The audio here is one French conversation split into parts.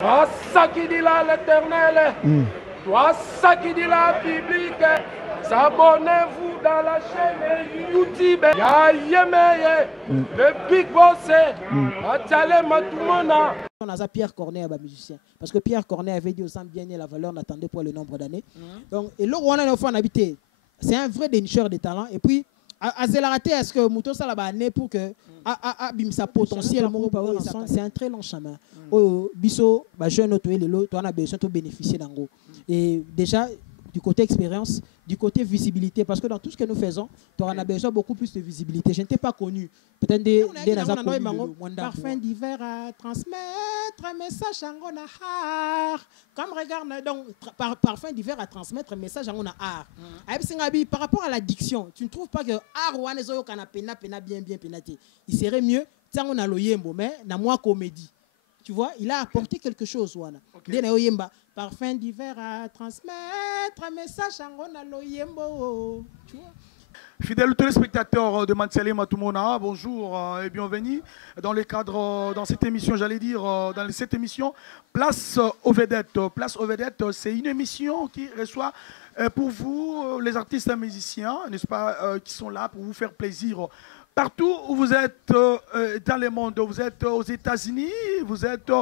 Toi, ça qui dit là l'éternel, toi, ça qui dit là public, s'abonnez-vous dans la chaîne YouTube. Ya Yemeye, le Big Boss, Atale Matumona. On a Pierre Corneille, musicien. Parce que Pierre Corneille avait dit aux gens bien la valeur n'attendait pas le nombre d'années. Donc, et là où on a une fois habité, c'est un vrai dénicheur de talent. Et puis, à Zélarate, est-ce que Mouton Salaba né pour que Bimsa potentiellement, c'est un très long chemin. Bisso, jeune auto, tu as besoin de bénéficier d'ango. Et déjà, du côté expérience, du côté visibilité, parce que dans tout ce que nous faisons, tu en as besoin beaucoup plus de visibilité. Je ne t'ai pas connu. Peut-être des parfum d'hiver à transmettre, un message à art. Comme regarde, donc, parfum d'hiver à transmettre, un message à art. Par rapport à l'addiction, tu ne trouves pas que art ou anezo kana pena bien pénaté. Il serait mieux, ça on a l'oyembo, mais na moi comédie. Tu vois, il a apporté quelque chose. Okay. Parfum d'hiver à transmettre, un message à l'oyembo. Tu vois. Fidèles téléspectateurs de Mansele Matumona, bonjour et bienvenue dans le cadre, dans cette émission, j'allais dire, dans cette émission, Place aux Vedettes. Place aux Vedettes, c'est une émission qui reçoit pour vous, les artistes et musiciens, n'est-ce pas, qui sont là pour vous faire plaisir. Partout où vous êtes dans le monde, vous êtes aux États-Unis, vous êtes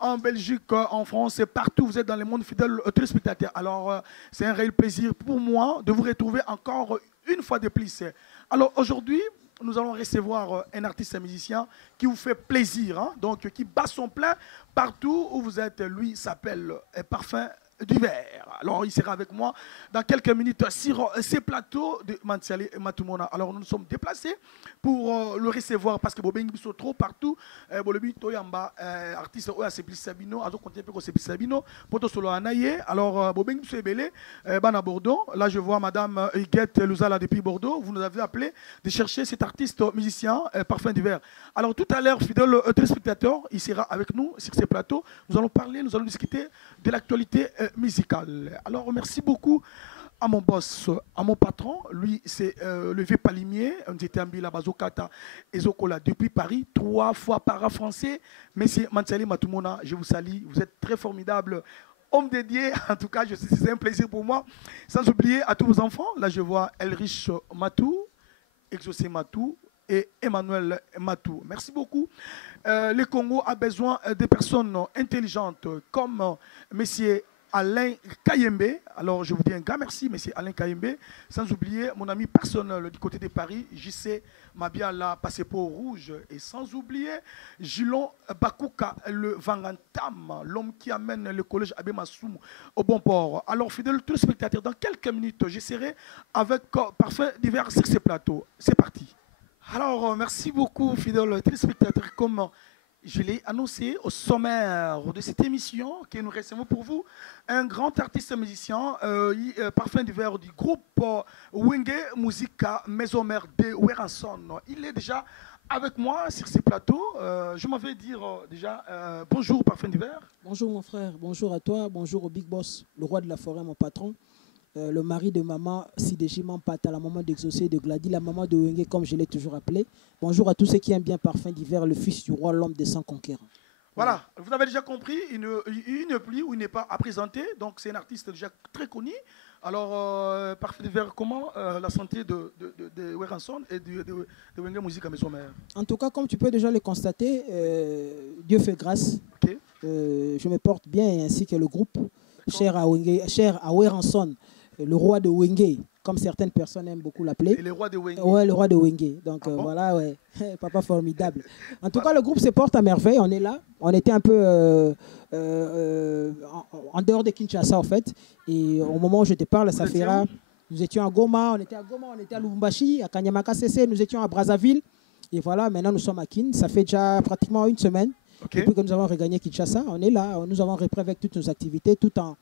en Belgique, en France, et partout vous êtes dans le monde, fidèles téléspectateurs. Alors, c'est un réel plaisir pour moi de vous retrouver encore une fois de plus. Alors, aujourd'hui, nous allons recevoir un artiste et musicien qui vous fait plaisir, hein, donc qui bat son plein partout où vous êtes. Lui s'appelle Parfum d'hiver. Alors, il sera avec moi dans quelques minutes sur ces plateaux de Mansele Matumona. Alors, nous nous sommes déplacés pour le recevoir parce que Bobengi sont trop partout. Bolobi Toyamba, artiste Oya Sepli Sabino, Azo Conté Peko Sepli Sabino, Poto Solo Anaye. Alors, Bobengi sont belé, Bana Bordeaux. Là, je vois Madame Huguette Louzala depuis Bordeaux. Vous nous avez appelé de chercher cet artiste musicien Parfum d'hiver. Alors, tout à l'heure, fidèle téléspectateur, il sera avec nous sur ces plateaux. Nous allons parler, nous allons discuter de l'actualité musicale. Alors, merci beaucoup à mon boss, à mon patron. Lui, c'est le vieux palimier. On était en Bazokata et Zokola depuis Paris, 3 fois para français. Monsieur Mansele Matumona, je vous salue. Vous êtes très formidable. Homme dédié, en tout cas, c'est un plaisir pour moi. Sans oublier à tous vos enfants. Là, je vois Elrich Matou, Exaucé Matou et Emmanuel Matou. Merci beaucoup. Le Congo a besoin de personnes intelligentes comme monsieur Alain Kayembe. Alors, je vous dis un grand merci, monsieur Alain Kayembe. Sans oublier mon ami personnel du côté de Paris, JC Mabiala, Passepo Rouge. Et sans oublier Gilon Bakouka, le Vangantam, l'homme qui amène le collège Abbé Massoum au bon port. Alors, fidèles téléspectateurs, dans quelques minutes, je serai avec Parfum d'hiver sur ces plateaux. C'est parti. Alors, merci beaucoup, fidèles téléspectateurs. Comme je l'ai annoncé au sommaire de cette émission que nous recevons pour vous un grand artiste musicien, Parfum d'hiver du groupe Wenge Musica Maison Mère de Weranson. Il est déjà avec moi sur ces plateaux. Je m'en vais dire déjà bonjour Parfum d'hiver. Bonjour mon frère, bonjour à toi, bonjour au Big Boss, le roi de la forêt, mon patron. Le mari de maman Sideji Mampata, la maman d'Exaucé de Glady, la maman de Wenge, comme je l'ai toujours appelé. Bonjour à tous ceux qui aiment bien Parfum d'hiver, le fils du roi, l'homme des 100 conquérants. Voilà, vous avez déjà compris, il ne plie ou il n'est pas à présenter, donc c'est un artiste déjà très connu. Alors, Parfum d'hiver, comment la santé de Weranson et de Wenge Musique à Maison Mère? En tout cas, comme tu peux déjà le constater, Dieu fait grâce. Okay. Je me porte bien, ainsi que le groupe, cher à Weranson. Le roi de Wenge, comme certaines personnes aiment beaucoup l'appeler. Et le roi de Wenge. Ouais, le roi de Wenge. Donc voilà, ouais, papa formidable. En tout cas, le groupe se porte à merveille. On est là. On était un peu en dehors de Kinshasa, en fait. Et au moment où je te parle, ça fera. Nous étions à Goma, on était à Lubumbashi, à Kanyamaka CC, nous étions à Brazzaville. Et voilà, maintenant nous sommes à Kin. Ça fait déjà pratiquement une semaine. Okay. Depuis que nous avons regagné Kinshasa, on est là. Nous avons repris avec toutes nos activités, tout en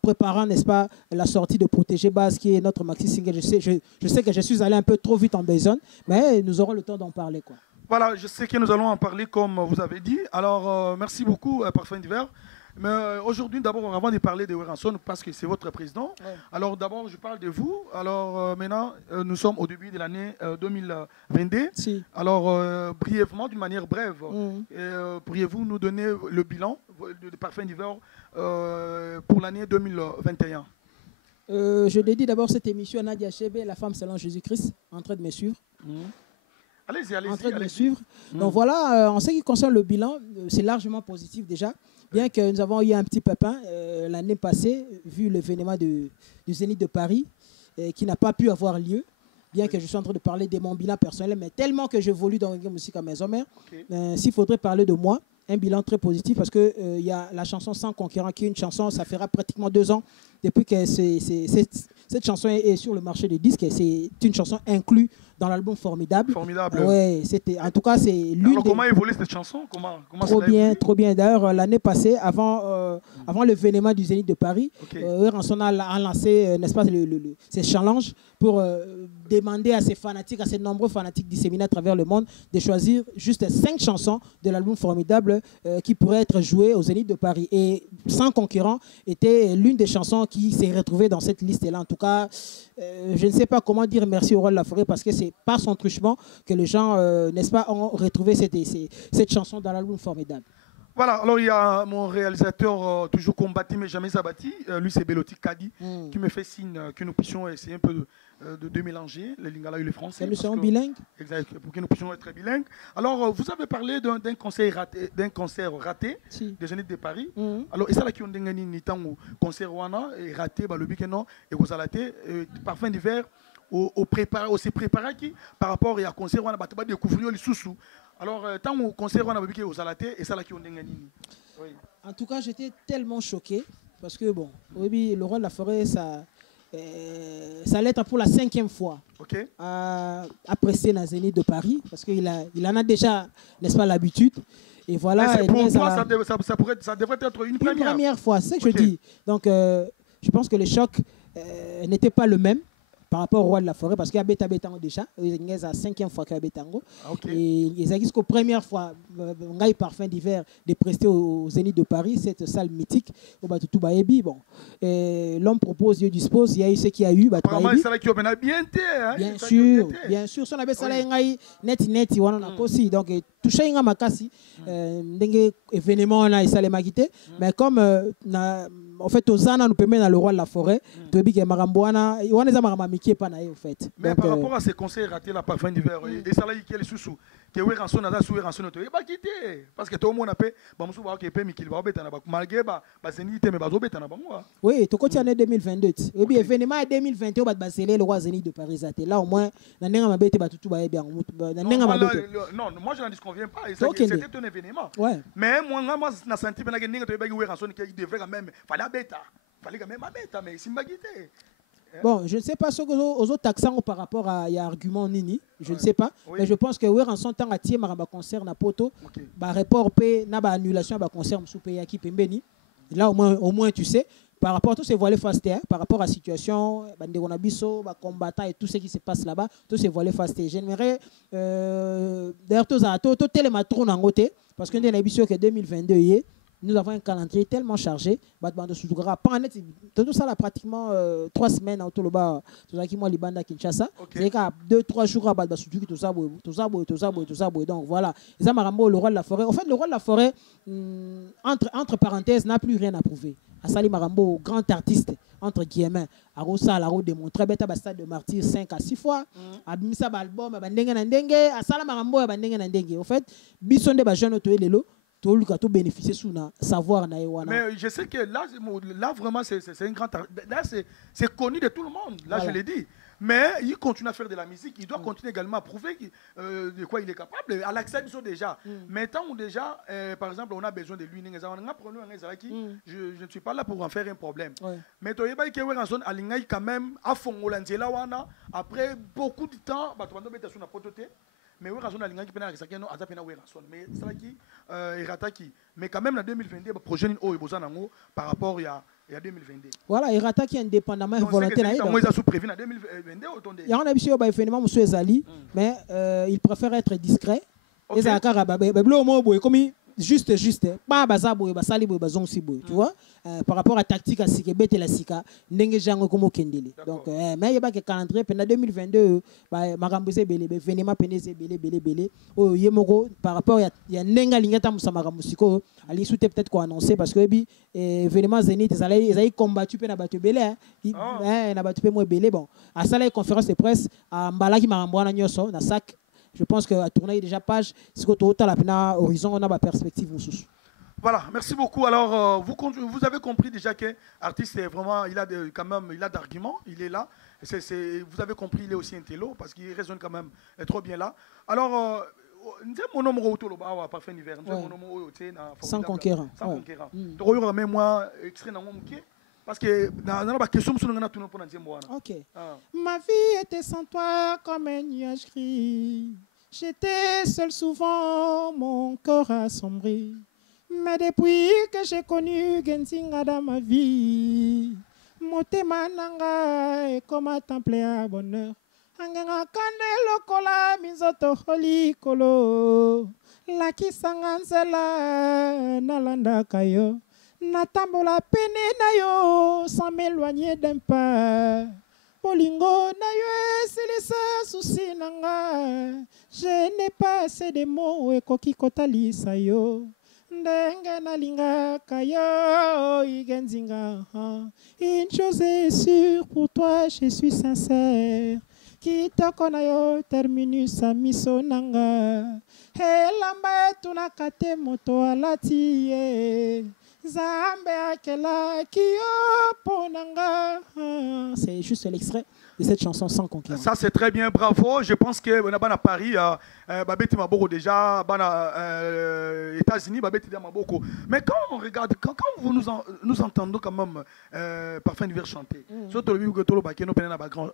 préparant, n'est-ce pas, la sortie de Protéger Base, qui est notre maxi single. Je sais que je suis allé un peu trop vite en besogne, mais nous aurons le temps d'en parler, quoi. Voilà, je sais que nous allons en parler comme vous avez dit. Alors, merci beaucoup, Parfum d'hiver. Mais aujourd'hui, d'abord, avant de parler de Weranson, parce que c'est votre président, alors d'abord, je parle de vous. Alors maintenant, nous sommes au début de l'année 2022. Si. Alors, brièvement, d'une manière brève, pourriez-vous nous donner le bilan de Parfum d'hiver pour l'année 2021? Je dédie d'abord cette émission à Nadia Chebe, la femme selon Jésus-Christ, en train de me suivre. Allez-y, En train de me suivre. Donc voilà, en ce qui concerne le bilan, c'est largement positif déjà. Bien que nous avons eu un petit pépin l'année passée, vu l'événement du Zénith de Paris, qui n'a pas pu avoir lieu. Bien que je suis en train de parler de mon bilan personnel, mais tellement que j'évolue dans la musique à Maison Mère, s'il faudrait parler de moi, un bilan très positif parce qu'il y a la chanson Sans concurrent qui est une chanson, ça fera pratiquement 2 ans depuis que cette chanson est sur le marché des disques. C'est une chanson inclue dans l'album Formidable. Formidable. Ouais, en tout cas, c'est l'une. Alors, comment évolue cette chanson? Comment trop bien, trop bien. D'ailleurs, l'année passée, avant l'événement du Zénith de Paris, Weranson a lancé, n'est-ce pas, ces challenges pour demander à ses fanatiques, à ses nombreux fanatiques disséminés à travers le monde, de choisir juste 5 chansons de l'album Formidable qui pourraient être jouées au Zénith de Paris. Et Sans concurrent était l'une des chansons qui s'est retrouvée dans cette liste-là. En tout cas, je ne sais pas comment dire merci au Roi de la Forêt parce que c'est par son truchement que les gens, n'est-ce pas, ont retrouvé cette chanson dans l'album Formidable. Voilà, alors il y a mon réalisateur toujours combattu mais jamais abattu, lui c'est Belotti Kadi, qui me fait signe que nous puissions essayer un peu de mélanger les lingala et les français. Nous sommes bilingues. Exact, pour que nous puissions être bilingues. Alors vous avez parlé d'un concert raté des Zénith de Paris. Alors et ça là qui ont dégagné ni temps où concert wana est raté, bah le week-end non et vous allez Parfum d'hiver au préparé qui par rapport à concert wana bah tu vas découvrir les sous-sous. Alors, tant au concert, on a vu aux alatés et ça là qui ont gagné. En tout cas, j'étais tellement choqué parce que, bon, oui, le Roi de la Forêt, ça allait être pour la 5e fois après ces Zénith de Paris parce qu'il en a déjà, n'est-ce pas, l'habitude. Et voilà. Et pour toi, ça devrait être une première fois, c'est ce que je dis. Donc, je pense que le choc n'était pas le même par rapport au Roi de la Forêt, parce qu'il y a Beta Betango déjà, il y a la 5e fois qu'il y a Betango. Et il y a jusqu'aux premières fois, on a eu Parfum d'hiver de prester au Zénith de Paris, cette salle mythique, au Batutu Baebi. Bon, l'homme propose, Dieu dispose, il y a eu ce qu'il y a eu. Apparemment, c'est là qui a bien été. Bien sûr, si on avait ça là, net, on a aussi. Donc, touché à Makasi, événement, on a eu ça les maquité. Mais comme, en fait, aux Zana nous permet dans le Roi de la Forêt, tu as dit que Marambouana, on est à Maramami qui est pas naïf, en fait. Mais par rapport à ces conseils ratés, la Parfum d'hiver, et ça là, il y a les sous-sous. Que Weranson a sous Weranson, tu vas quitter. Parce que tout le monde a fait, bah, monsieur, va qu'il qu'il va obéir, malgré, bah, Zénith, mais bah, obéir, oui, tu continues en 2022. Et puis, événement en 2021, bah, c'est le Roi Zénith de Paris. Là, au moins, non, moi, je n'en disconviens pas. C'était un événement. Mais moi, je n'ai senti que Weranson devrait quand même, fallait quand même bêta, mais c'est ma guité. Bon, je ne sais pas ce que les autres taxants par rapport à l'argument Nini, je ne sais pas, mais je pense que Weranson tant à tirer ma concert na poto, bah report pay na ba annulation ba concert sous pays qui pembeni. Là au moins tu sais par rapport à tous ces voilés fastés, par rapport à la situation, banderonabiso, ba combattant et tout ce qui se passe là-bas, tous ces voilés fastés. J'aimerais d'ailleurs tout télématron en côté parce que nous avons vision que 2022 nous avons un calendrier tellement chargé. Tout ça là pratiquement 3 semaines autour de bas. Tout ça qui moi Libanda Kinshasa. C'est qu'à 2-3 jours à tout ça. Donc voilà. Les Amarambo, le Roi de la Forêt. En fait, le Roi de la Forêt, entre parenthèses, n'a plus rien à prouver. Asali Marambo, grand artiste, entre guillemets, a démontré bêta stade de martyr 5 à 6 fois. A mis ça album, a Asala Marambo, a en fait, Bisson de jeunes auto tout bénéficier sous savoir. Mais je sais que là vraiment, c'est un grand... Là, c'est connu de tout le monde. Là, voilà. Je l'ai dit. Mais il continue à faire de la musique. Il doit continuer également à prouver de quoi il est capable. À l'acceptation déjà. Mais tant où déjà, par exemple, on a besoin de lui, je ne suis pas là pour en faire un problème. Mais tu vois que Weranson a quand même à fond après beaucoup de temps, mais Weranson a l'ingénieur qui pénal ça qui non azapena Weranson mais ça qui Irataki mais quand même en 2022 projet ni o ebozanango par rapport à 2022 voilà Irataki indépendamment volonté na moi ils a sous prévu en 2022 autant il y a un habitué au événement monsieur Ezali mais il préfère être discret et ça caraba blo mo boy comme juste pas bazabo basali bo bazong sibo tu vois par rapport à tactique à sikebete la sika ndenge jango komo kendele donc mais yeba que calendrier pendant 2022 ba makambuze belé événement pendeze belé o yemoko par rapport ya nenga lingata musamaka musiko ali souté peut-être ko annoncer parce que bi événement Zénith ils combattu pe na batu belé na batu pe mo belé bon à ça la conférence de presse à mbalaki makambo na nyoso na sac. Je pense que à tourner déjà page, c'est que tout à la horizon on a ma perspective. Voilà, merci beaucoup. Alors vous avez compris déjà que l'artiste est vraiment, il a quand même, il a d'arguments, il est là. Vous avez compris, il est aussi intello parce qu'il résonne quand même trop bien là. Alors mon nom est parfait d'hiver. Sans conquérant. Sans conquérant. Donc même moi extrait dans mon parce que dans la question, ok. Ma vie était sans toi comme un nuage gris. J'étais seul souvent, mon corps assombri. Mais depuis que j'ai connu Genzinga dans ma vie, motema nanga est comme un temple à bonheur. Anganga kande lokola mizoto holi kolo. Laki sanganzela nalanda kayo. Natambola pene na yo sans m'éloigner d'un pas. Polingo na yo esilisa souci nanga. Je n'ai pas assez de mots et koki kotalisa yo. Ndenge na linga kayo igenzinga. Une chose est sûre pour toi, je suis sincère. Kitoko na yo terminus a miso nanga. Helamba tunakate moto alati ye. C'est juste l'extrait de cette chanson Sans conquérant. Ça c'est très bien, bravo. Je pense que on a à Paris, Babeti Maboko déjà, États-Unis, Babeti Maboko. Mais quand on regarde, quand vous nous entendons quand même Parfum d'hiver chanter, surtout le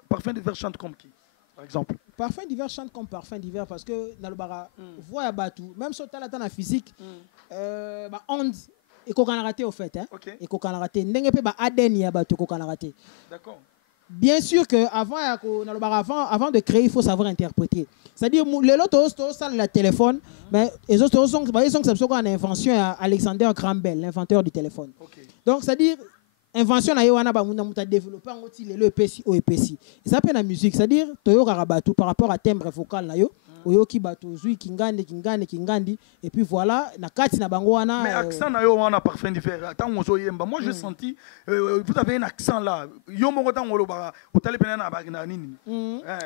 Parfum d'hiver chante comme qui? Par exemple. Parfum d'hiver chante comme Parfum d'hiver parce que dans le bara, voix à Batou, même sur la physique, onde. Et qu'on a raté au fait, hein? Okay. Et qu'on a raté. N'engé pas ADN y a battu qu'on a raté. D'accord. Bien sûr que avant de créer, il faut savoir interpréter. C'est-à-dire les autres ça le téléphone, mais les autres sont c'est une invention à Alexander Graham Bell, l'inventeur du téléphone. Okay. Donc c'est-à-dire invention na yoana ba muna développer le EPC au EPC. Ça peut la musique, c'est-à-dire toyo karabatu par rapport à timbre vocal na yo. Oyoki bato zui kingandi et puis voilà na kati na bango wana mais accent na yo wana Parfum d'hiver tant on zoyemba moi j'ai senti vous avez un accent là yo moko tant ngolo ba otale pena na ba na nini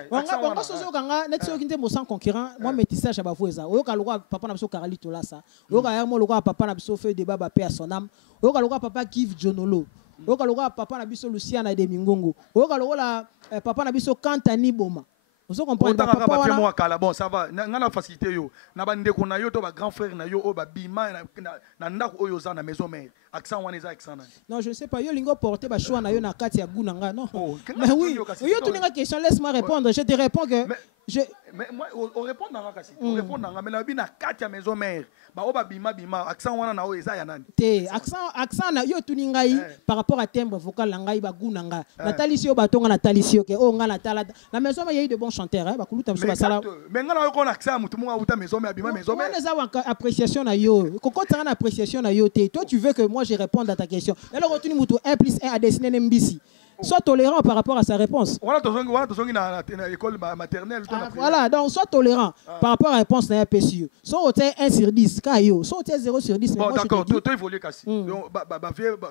wanga sozo kanga net so kinte mo sans conquérant moi métissage ba voisa oyoka lokwa papa na biso Karali Tolasa oyoka ya mo lokwa papa na biso fait débat ba paix à son âme oyoka lokwa papa Give Jonolo oyoka lokwa papa na biso Luciana de Mingongo oyoka lokwa papa na biso Kantani Boma. Vous comprenez pas? Bon, ça va. On a facilité yo. Na bande ko na yo to ba grand frère na yo o ba bima na ndako oyo za na maison mère. Accent wana za accent na. Non, je ne sais pas. Yo lingo porter ba choix na yo na kati ya gunanga non. Mais oui. Yo tu n'as question, laisse-moi répondre. Je te réponds que mais moi on répond dans la kasi. On répond dans mais na bi na kati ya maison mère. Ba o ba bima accent wana na o eza ya nani? Te accent na yo tu ningai par rapport à timbre vocal ngai ba gunanga. Nathalie Sio batonga Nathalie Sio ke o nga na tala. La maison il y a eu de bons chanteurs hein ba kuluta biso basala. Mais ngana yo ko na accent mutu mo uta maison mais abima maison mais. On a une appréciation na yo. Koko tanga appréciation na yo te. Toi tu veux que moi je réponde à ta question. Alors retenu mutu 1 + 1 à dessiner MBC. Sois tolérant par rapport à sa réponse. Voilà, l'école maternelle. Voilà, donc sois tolérant par rapport à la réponse d'un PSU. Soit au 1 sur 10, soit au 0 sur 10. Bon, d'accord, tu évolues Kassi.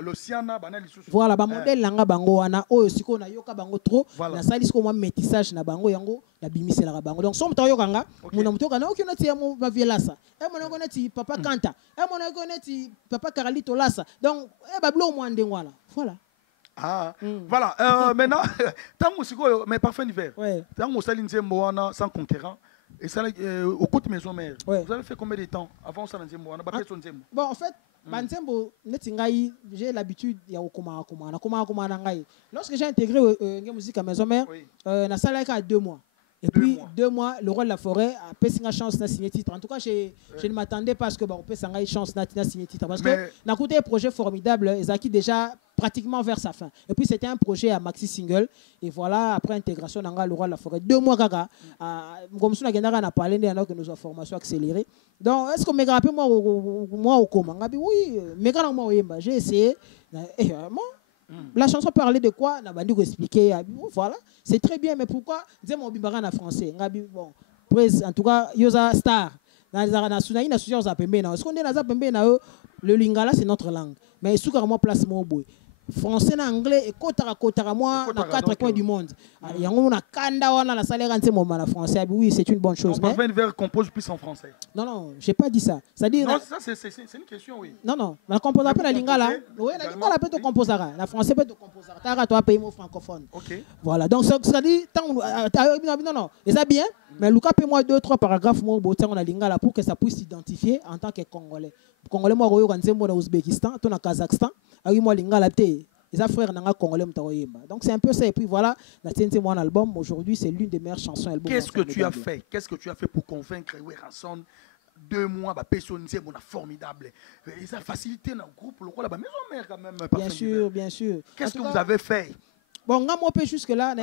L'Océana, voilà, le modèle langa bango wana o siko na yoka bango trop na sali siko moi métissage na bango yango la bimisela la bango. Donc somme tayo kanga, muna mutoka na okino ti mo ba vielasa. E mona ko neti papa Kanta. E mona ko neti papa Karali Tolasa. Donc e ba blo mo ande voilà. Voilà. Ah, voilà. Maintenant, tant que mais Parfum d'hiver, tant que Saline Zemboana sans conquérant, et ça au côté maison mère. Vous avez fait combien de temps avant ça dans Zemboana? Bon, en fait, j'ai l'habitude de faire. Lorsque j'ai intégré la musique à maison mère, na salle à 2 mois. Et puis 2 mois, le roi de la forêt a payé une chance de signer titre. En tout cas, je ne m'attendais pas à ce que on peut une chance de signer titre. Parce que n'a coûté un projet formidable, Zaki déjà pratiquement vers sa fin. Et puis c'était un projet à maxi single. Et voilà, après intégration dans le roi de la forêt. 2 mois, gaga. Comme ça, on a parlé de nos formations accélérées. Donc, est-ce que me rappelle moi au comment? Oui, j'ai essayé. La chanson parlait de quoi? On a expliquer. Voilà, c'est très bien, mais pourquoi dire mon bibaran en français? Bon, en tout cas, yosa star. Est-ce qu'on est dans le lingala, c'est notre langue. Mais sous carrément place mon boy. Français et anglais et kotara moi dans 4 coins du monde. Il y a un kanda wana la salaire en français. Oui, c'est une bonne chose. Parfait Univers compose plus en français. Non, j'ai pas dit ça. C'est-à-dire non, ça c'est une question, oui. Non, la compose pas la lingala. Oui, la lingala peut te composer. La français peut te composer. T'as toi pays francophone. OK. Voilà. Donc ça dit non, et ça bien, mais Lucas paie moi 2-3 paragraphes moi on a lingala pour que ça puisse s'identifier en tant que Congolais. Congolais moi au Ouzbékistan, au Kazakhstan. Moi, les frères congolais. Donc c'est un peu ça. Et puis voilà, mon album aujourd'hui, c'est l'une des meilleures chansons. Qu'est-ce que tu as fait? Qu'est-ce que tu as fait pour convaincre Ranson? 2 mois, personne c'est formidable. Et ça facilite dans le groupe, le roi, la maison mère quand même. Bien sûr, bien sûr. Qu'est-ce que vous avez fait? Bon, moi, jusque-là,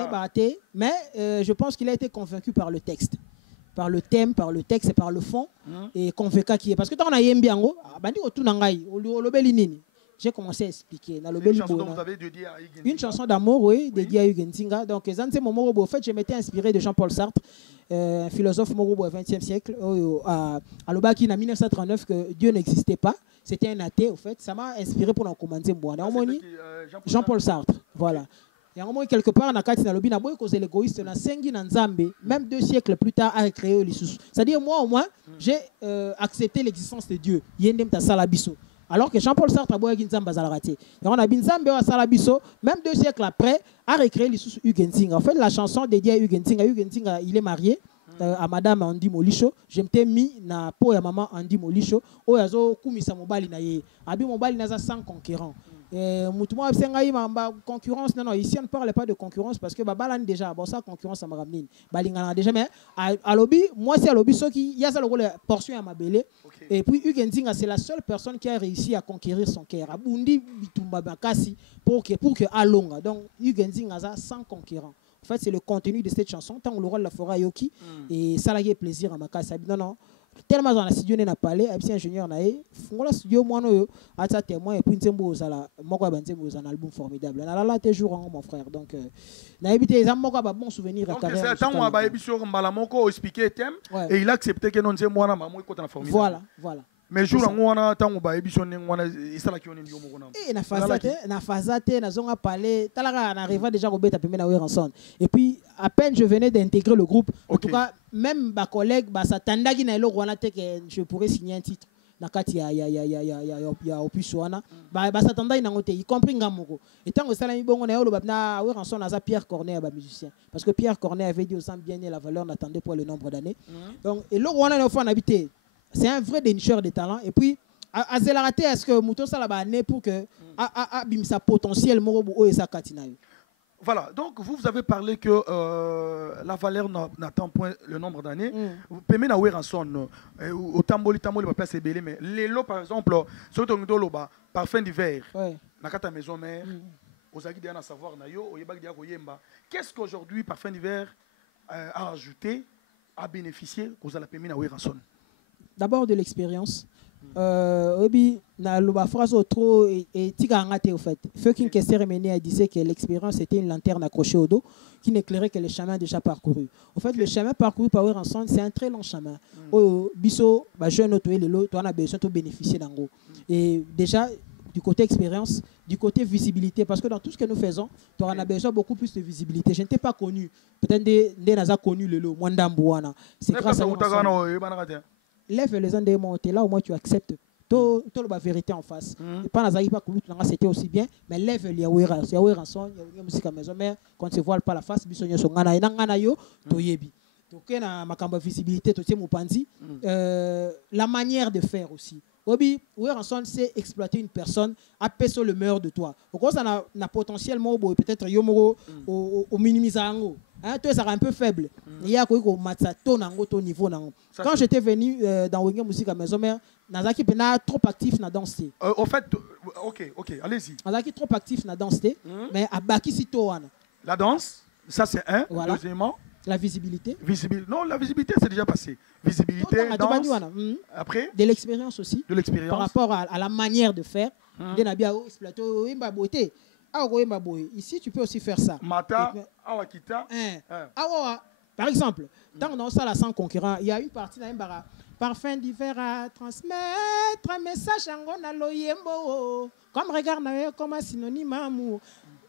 mais je pense qu'il a été convaincu par le texte. Par le thème, par le texte et par le fond. Et convaincu qui est. Parce que quand on a yembi ango, j'ai commencé à expliquer. Une chanson d'amour, oui, dédiée à Hugues Nzinga. Donc, en fait, je m'étais inspiré de Jean-Paul Sartre, un philosophe morobo au XXe siècle, à l'Obaki en 1939, que Dieu n'existait pas. C'était un athée, en fait. Ça m'a inspiré pour en commencer. Jean-Paul Sartre, voilà. Et en quelque part, l'égoïste, même 2 siècles plus tard, a créé les sous. C'est-à-dire, moi, au moins, j'ai accepté l'existence de Dieu. Alors que Jean-Paul Sartre a boyé Nzamba Zalaraté. Et on a Binzamba à Salabiso, même 2 siècles après, a recréé les sous Hugues Nzinga. En fait, la chanson dédiée à Hugues Nzinga, il est marié à madame Andy Molicho. Je m'étais mis na po ya maman Andy Molicho. O yazo kumisa mobali na ye. Abi mobali na za sans concurrent. Moutouma sengai ma concurrence non, ici on ne parle pas de concurrence parce que balan déjà bon ça concurrence ça m'a ramené balingana déjà mais à lobby moi c'est à lobby ceux qui y a ça le rôle portion à ma belé et puis Hugues Nzinga c'est la seule personne qui a réussi à conquérir son cœur abundi bitumba bakasi pour que alonga donc Hugues Nzinga ça sans concurrent. En fait c'est le contenu de cette chanson tant le rôle de la forêt yoki et ça l'a plaisir à ma casse non tellement dans la studio n'a parlé avec ingénieur naé fongola studio moi no ata témoin et puis nzembo zala moko banzembo un album formidable na la toujours mon frère donc na habité ça moko ba bon souvenir à carrière donc c'est tant on ba ebiso mbala moko expliquer thème et il a accepté que non nzembo na maman ko na formidable voilà mais jour en wana tant on ba ebiso ngwana isala ki oni yomo na et na fazate na zonga parler talaka na arriva déjà robeta pembe na Ranson et puis à peine je venais d'intégrer le groupe en tout cas même ma collègue s'attendait na eloko wana te que je pourrais signer un titre na kati ya opus wana s'attendait na ngote y compris ngamoko et tant que ça la bongo na yolo na Ranson na za Pierre Cornet ba musicien parce que Pierre Cornet avait dit aux gens bien la valeur n'attendait pas le nombre d'années donc et l'autre wana na fois habité c'est un vrai dénicheur de talent et puis à Zélarate est-ce que Mouto Salaba né pour que bimsa potentiel morobo et sa katina. Voilà, donc vous avez parlé que la valeur n'attend point le nombre d'années. Vous pouvez mettre Ranson au tamboli va place belé mais les lots par exemple sur ton doloba parfum d'hiver. Na kata maison mère aux agis à savoir nayo au yebak dia koyemba. Qu'est-ce qu'aujourd'hui parfum d'hiver a ajouté a bénéficié aux ala permis na Ranson? D'abord de l'expérience. La phrase trop et au fait. Fucking Kesser disait que l'expérience était une lanterne accrochée au dos qui n'éclairait que le chemin déjà parcouru. En fait, le chemin parcouru par Ranson, c'est un très long chemin. Biso, jeune auto et le lot, on a besoin de bénéficier d'un gros. Et déjà, du côté expérience, du côté visibilité, parce que dans tout ce que nous faisons, tu en as besoin beaucoup plus de visibilité. Je ne t'ai pas connu. Peut-être des n'a connu le lot, Mwandambouana. C'est grâce à lève les uns des mots, là au moins tu acceptes. Tout la vérité en face. Pas c'était aussi bien, mais lève les Ranson, il y a musique à maison, mais quand tu ne vois pas la face, bisogno son ngana ngana yo to yebi. Donc na makamba visibilité to mon panzi. La manière de faire aussi. Obi, Ranson c'est exploiter une personne, apaiser le meilleur de toi. Au ça n'a potentiellement peut-être yomoro au minimisant. hein, toi ça sera un peu faible. Il y a quoi comme matsato nango ton niveau nango. Quand j'étais venu dans Wenge Musique à Maison Mère, Nazaki pena trop actif na danse. Au fait, ok, allez-y. Nazaki trop actif na danse, mais à baki si to wana. La danse, ça c'est un. Voilà. Deuxièmement, la visibilité. Non, la visibilité c'est déjà passé. Visibilité, danse. Après, de l'expérience aussi. De l'expérience. Par rapport à la manière de faire. Ici, tu peux aussi faire ça. Mata, Awakita. Par exemple, dans nos salles sans concurrent, il y a une partie d'un bara. Parfum d'hiver à transmettre un message en loyembo. Comme regarde, comme un synonyme amour.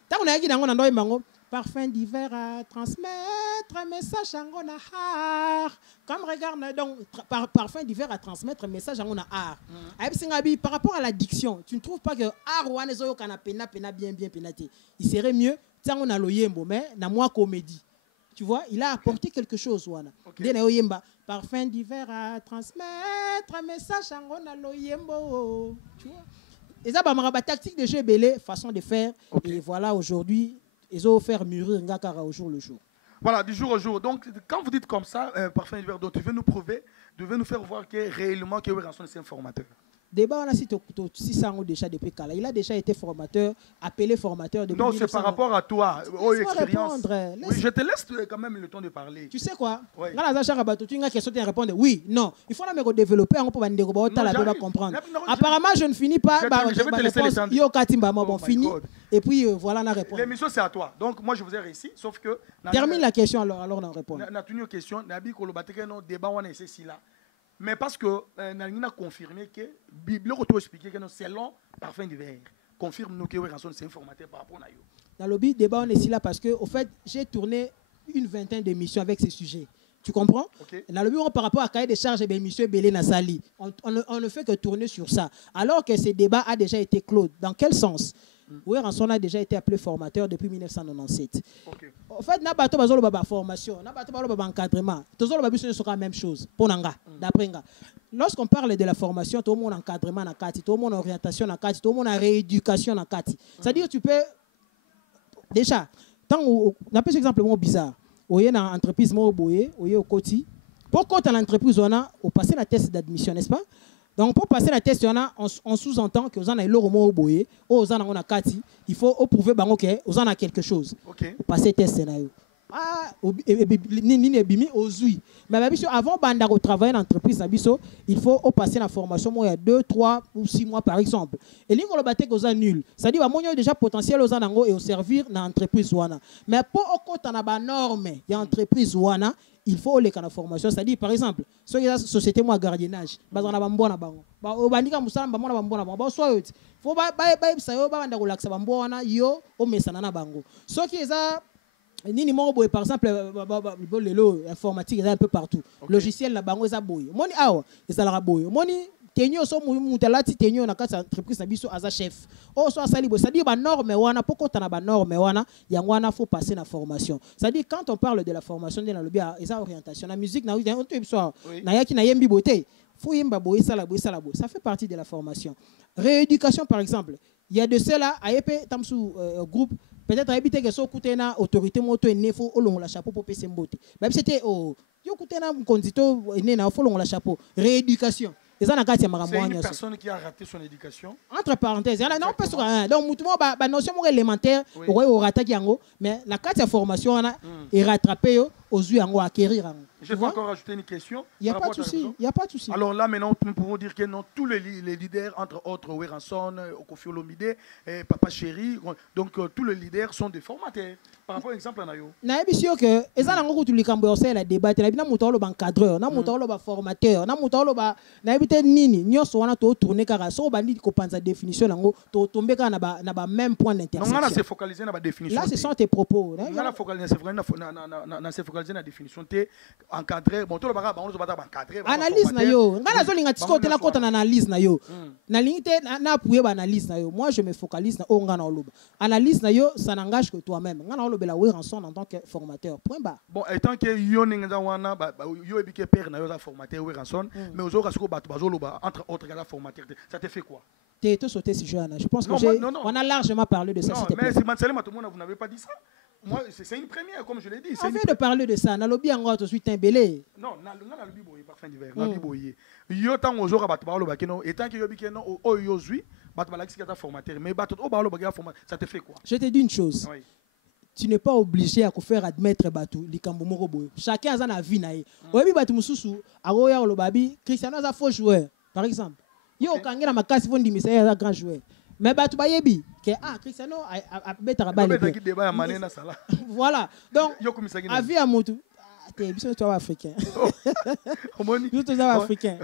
Tant on a dit dans un parfum d'hiver à transmettre un message en art. Comme regarde, donc, parfum d'hiver à transmettre un message en art. Par rapport à l'addiction, tu ne trouves pas que art ou anezo kana pena bien pénaté. Il serait mieux, tant on a l'oyembo, mais na moi comédie. Tu vois, il a apporté quelque chose. Okay. Parfum d'hiver à transmettre un message en l'oyembo. Tu vois. Et ça, ma tactique de jeu belé, façon de faire. Okay. Et voilà, aujourd'hui, ils ont offert mûrir Ngakara au jour le jour. Voilà, du jour au jour. Donc, quand vous dites comme ça, parfum d'hiver, donc tu veux nous prouver, tu veux nous faire voir que réellement que Ranson est un formateur. Débat, on a cité 600 ans déjà depuis Kala. Il a déjà été formateur, appelé formateur depuis. Non, c'est par rapport à toi, aux expériences. Oui, je te laisse quand même le temps de parler. Tu sais quoi? Quand la Zacha Rabato, tu as une question de répondre oui, non. Il faut me développer, on peut comprendre. Apparemment, je ne finis pas. Je vais te laisser les Yo Katimba, bon, fini. Et puis voilà la réponse. L'émission, c'est à toi. Donc, moi, je vous ai réussi, sauf que. Termine la question alors on répond. On a tenu une question. Nabi Kolobateke, non, débat, on a essayé là. Mais parce que nous avons confirmé que la Bible a expliqué que c'est long, parfum d'hiver. Confirme-nous que Ranson c'est un formateur par rapport à nous. Dans le débat, on est ici là parce que, au fait, j'ai tourné une vingtaine d'émissions avec ces sujets. Tu comprends? Okay. Dans le bureau, par rapport à cahier des charges, M. Belé Nassali, on ne fait que tourner sur ça. Alors que ce débat a déjà été clos. Dans quel sens? Oui, Ranson a déjà été appelé formateur depuis 1997. Okay. En fait, n'a pas de formation, n'a pas de encadrement. Tout le monde sera la même chose. D'après nga. Lorsqu'on parle de la formation, tout le monde encadrement na kati, tout le monde orientation na kati, tout le monde rééducation na kati. C'est-à-dire tu peux déjà tant on a par exemple mon bizarre. Oye na entreprise mo boye, oye au koti. Pour quand dans l'entreprise on a passé la test d'admission, n'est-ce pas? Donc, pour passer la test, on sous-entend que vous en avez l'euro au boye, ou vous en avez kati, il faut prouver que vous en avez quelque chose. Okay. Passer le test, mais avant de travailler dans l'entreprise, il faut passer la formation il y a 2, 3 ou 6 mois par exemple. Et l'ingolo batte que vous êtes nul. C'est-à-dire qu'il y a déjà potentiel aux anango et au servir dans l'entreprise. Mais pour qu'on ait des normes, il y a l'entreprise. Il faut les canaux de formation. C'est-à-dire, par exemple, si vous avez une société de gardiennage, vous avez un bon bango. Vous avez un bon bango. Vous avez un bon bango. Nini mongo par exemple informatique est un peu partout. Okay. Logiciel la bango za boy. Moni awa ezala boy. Moni tenyo so mutalati tenyo na kati entreprise na biso aza chef. O so asali bo, c'est-à-dire ba norme wana poko tana ba norme wana yangwana faut passer la formation. C'est-à-dire quand on parle de la formation dans le bien eza orientation la musique na on te so na yaki na yembi beauté. Faut yemba boy sala boy. Ça fait partie de la formation. Rééducation par exemple. Il y a de cela à EP tamsu groupe. Peut-être habiter que so kutena autorité moto ene fo olongo la chapeau pour pese mbote. Même c'était yo kutena kondito ene na fo olongo la chapeau. Rééducation. C'est une personne qui a raté son éducation. Entre parenthèses, il y a non pas sur un. Donc mutumo ba notion élémentaire au rata yango mais la carte de formation est rattrapé aux yeux yango acquérir. Je vais encore ajouter une question. Il n'y a pas de souci. Il y a pas de souci. Alors là maintenant nous pouvons dire que non tous les leaders entre autres Ranson, Kofi Olomide, Papa Chéri, donc tous les leaders sont des formateurs. Par rapport exemple à Nayo. Na ebisio que ezala ngo kutu likambo ya la débat na bina muto lo ba encadreur, na muto lo ba formateur, na muto lo ba na ebite nini nyonso wana to tourner kaka so bandi ko panza définition nango to tomber ka na ba même point d'intersection. Non, on a se focaliser na ba définition. Là ce sont tes propos. On a focaliser c'est vrai na se focaliser na définition té encadrer bon to lo ba on zo ba encadrer. Analyse na yo. Ngana zo linga tiko te la kota na analyse na yo. Na lingité na appuyer ba analyse na yo. Moi je me focalise na o ngana oloba. Analyse na yo ça n'engage que toi-même. Ngana oloba Ranson en tant que formateur. Point bas. Bon, étant que yo ninga wana yo ebike père na yo za formateur Ranson, mais aux autres entre autres gars formateur. Ça te fait quoi? T'es sauté si jeune. Je pense que on a largement parlé de ça. Non, mais c'est Mansalema tout le monde vous n'avez pas dit ça. moi, c'est une première, comme je l'ai dit. Avant de parler de ça, nalobi encore tout de suite un belé. Non, nalobi boye parfum d'hiver. Nalobi boye. Yo tant aux jours battre parole bakeno et tant que yo bikeno o yo zui battre balaki kata formateur mais battre o parole bakena formateur ça te fait quoi? Je te dis une chose. Oui. Tu n'es pas obligé à faire admettre Batou likambo moko boye. Chacun a sa vie na ye. Oyebi Batou mususu aroya olobabi Cristiano a faux joueur par exemple. Yo kangela makasi fondi misaya a grand joueur. Mais Batou bayebi que Cristiano a betara balle. Voilà. Donc avis à Moutou. T'es biso toi africain. Biso toi africain.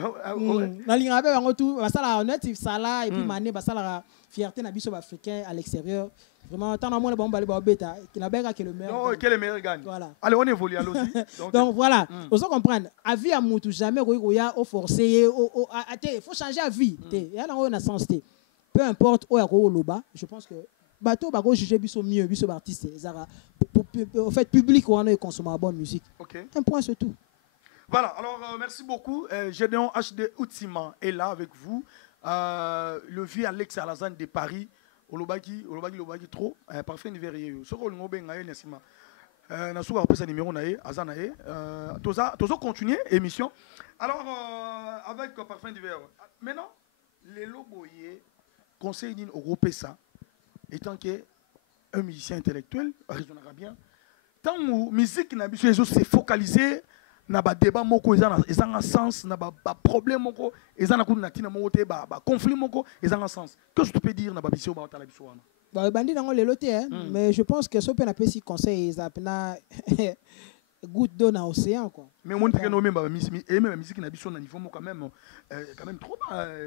Na linga be bango tout basala honnête sala et puis mané basala fierté na biso africain à l'extérieur. Vraiment, tant d'amour, bon, bêta, qui n'a pas que le meilleur. Non, que le meilleur gagne. Voilà. Allez, on évolue alors aussi. Donc voilà, on se comprend. À vie à Moutou, jamais il y a forcé, il faut changer à vie. Il y a un sens. Peu importe où il y a le bas, je pense que bateau va juger biso mieux, biso artiste. En fait, public ou on est consommer la bonne musique. Un point c'est tout. Voilà. Alors merci beaucoup. Gédéon HD Outsima est là avec vous. Le vieux Alex Alazane de Paris. Olobaki trop parfait d'hiver ce rôle ngobé ngaye nesima na souka pesa numéro nae azanae toza continuer émission alors avec parfum d'hiver maintenant les loboyé conseil d'une européen ça étant que un musicien intellectuel raisonnera bien tant musique na biso ezo se focaliser na ba débat moko ezanga sens na ba problème moko ezana kuna tina moko te ba conflit moko ezanga sens qu'est-ce que tu peux dire na ba biso ba tala biso wana ba bandi nango le loté mais je pense que so pe na pesi conseil ezapena goutte d'eau dans l'océan quoi. Mais on dit que nous même la musique na biso na niveau quand même trop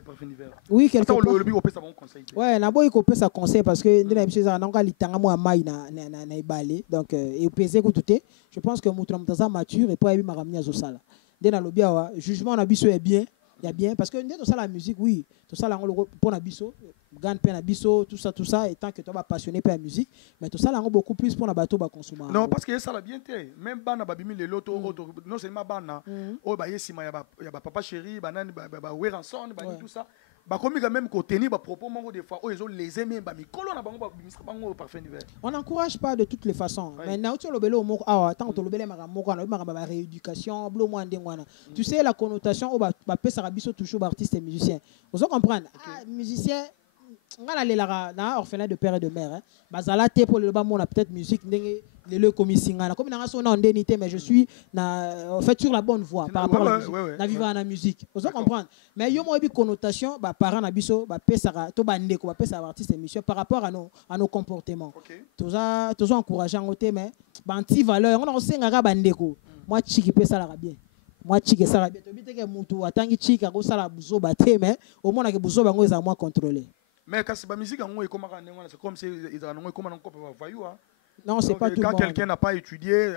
parfum d'hiver. Oui quelque part. Le bigo pesa bon conseil. Ouais, na boy ko pesa conseil parce que ndina biso za nanga litanga mo amai na ibale donc et peser ko touté. Je pense que mutu mtaza mature et pas ebi maramni azosala. Ndena lobia wa jugement na biso est bien. Il y a bien parce que ndé to ça la musique oui, to ça la pour na biso, gagne pe na biso, tout ça et tant que toi va passionné par la musique, mais tout ça la beaucoup plus pour na bateau ba consommer. Non parce que ça la bien té, même bana ba bimi le loto non seulement bana, o ba yesima ya ba papa chéri, banani ba weranson, ba tout ça. Bah comme il a même qu'on tenir bah propos mango des fois ils ont les aimés bah mi colon na bango bah bango parfum d'hiver. On n'encourage pas de toutes les façons. Mais na tu le belo moko ah tant que le belo moko na ba rééducation blo mo ndengwana. Tu sais la connotation ba pesa biso toujours artiste et musicien. Vous comprendre musicien ngala lela na orphelin de père et de mère hein. Bazala te pour le bas mon peut-être musique ndenge le commissinga comme na son indemnité mais je suis en fait sur la bonne voie par rapport à la musique na vivre na musique vous comprendre mais yo mo bi connotation ba parents na biso ba pesa to ba ndeko ba pesa artiste émission par rapport à nos comportements tous encourageant côté mais ba anti valeur on a senga ba ndeko moi chiki pesa la bien moi chiki ça la bien to biteke mutu atangi chiki ko sala buzo ba te mais au moins que buzo bango za moi contrôler mais quand c'est la musique c'est comme si ils ont comme un voyou hein. Non, c'est pas tout le monde. Quand quelqu'un n'a pas étudié,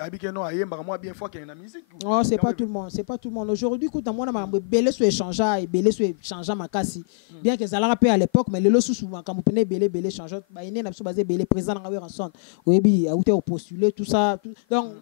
moi bien fois qu'il y a une musique. Non, c'est pas tout le monde, c'est pas tout le monde. Aujourd'hui, écoute, moi on a belé sur échanger et belé sur échanger ma casse. Bien que ça l'a rappelé à l'époque, mais le lot souvent quand vous prenez belé changer, bah il n'est pas basé belé présent dans la ensemble. Oui, bi a été postulé tout ça. Donc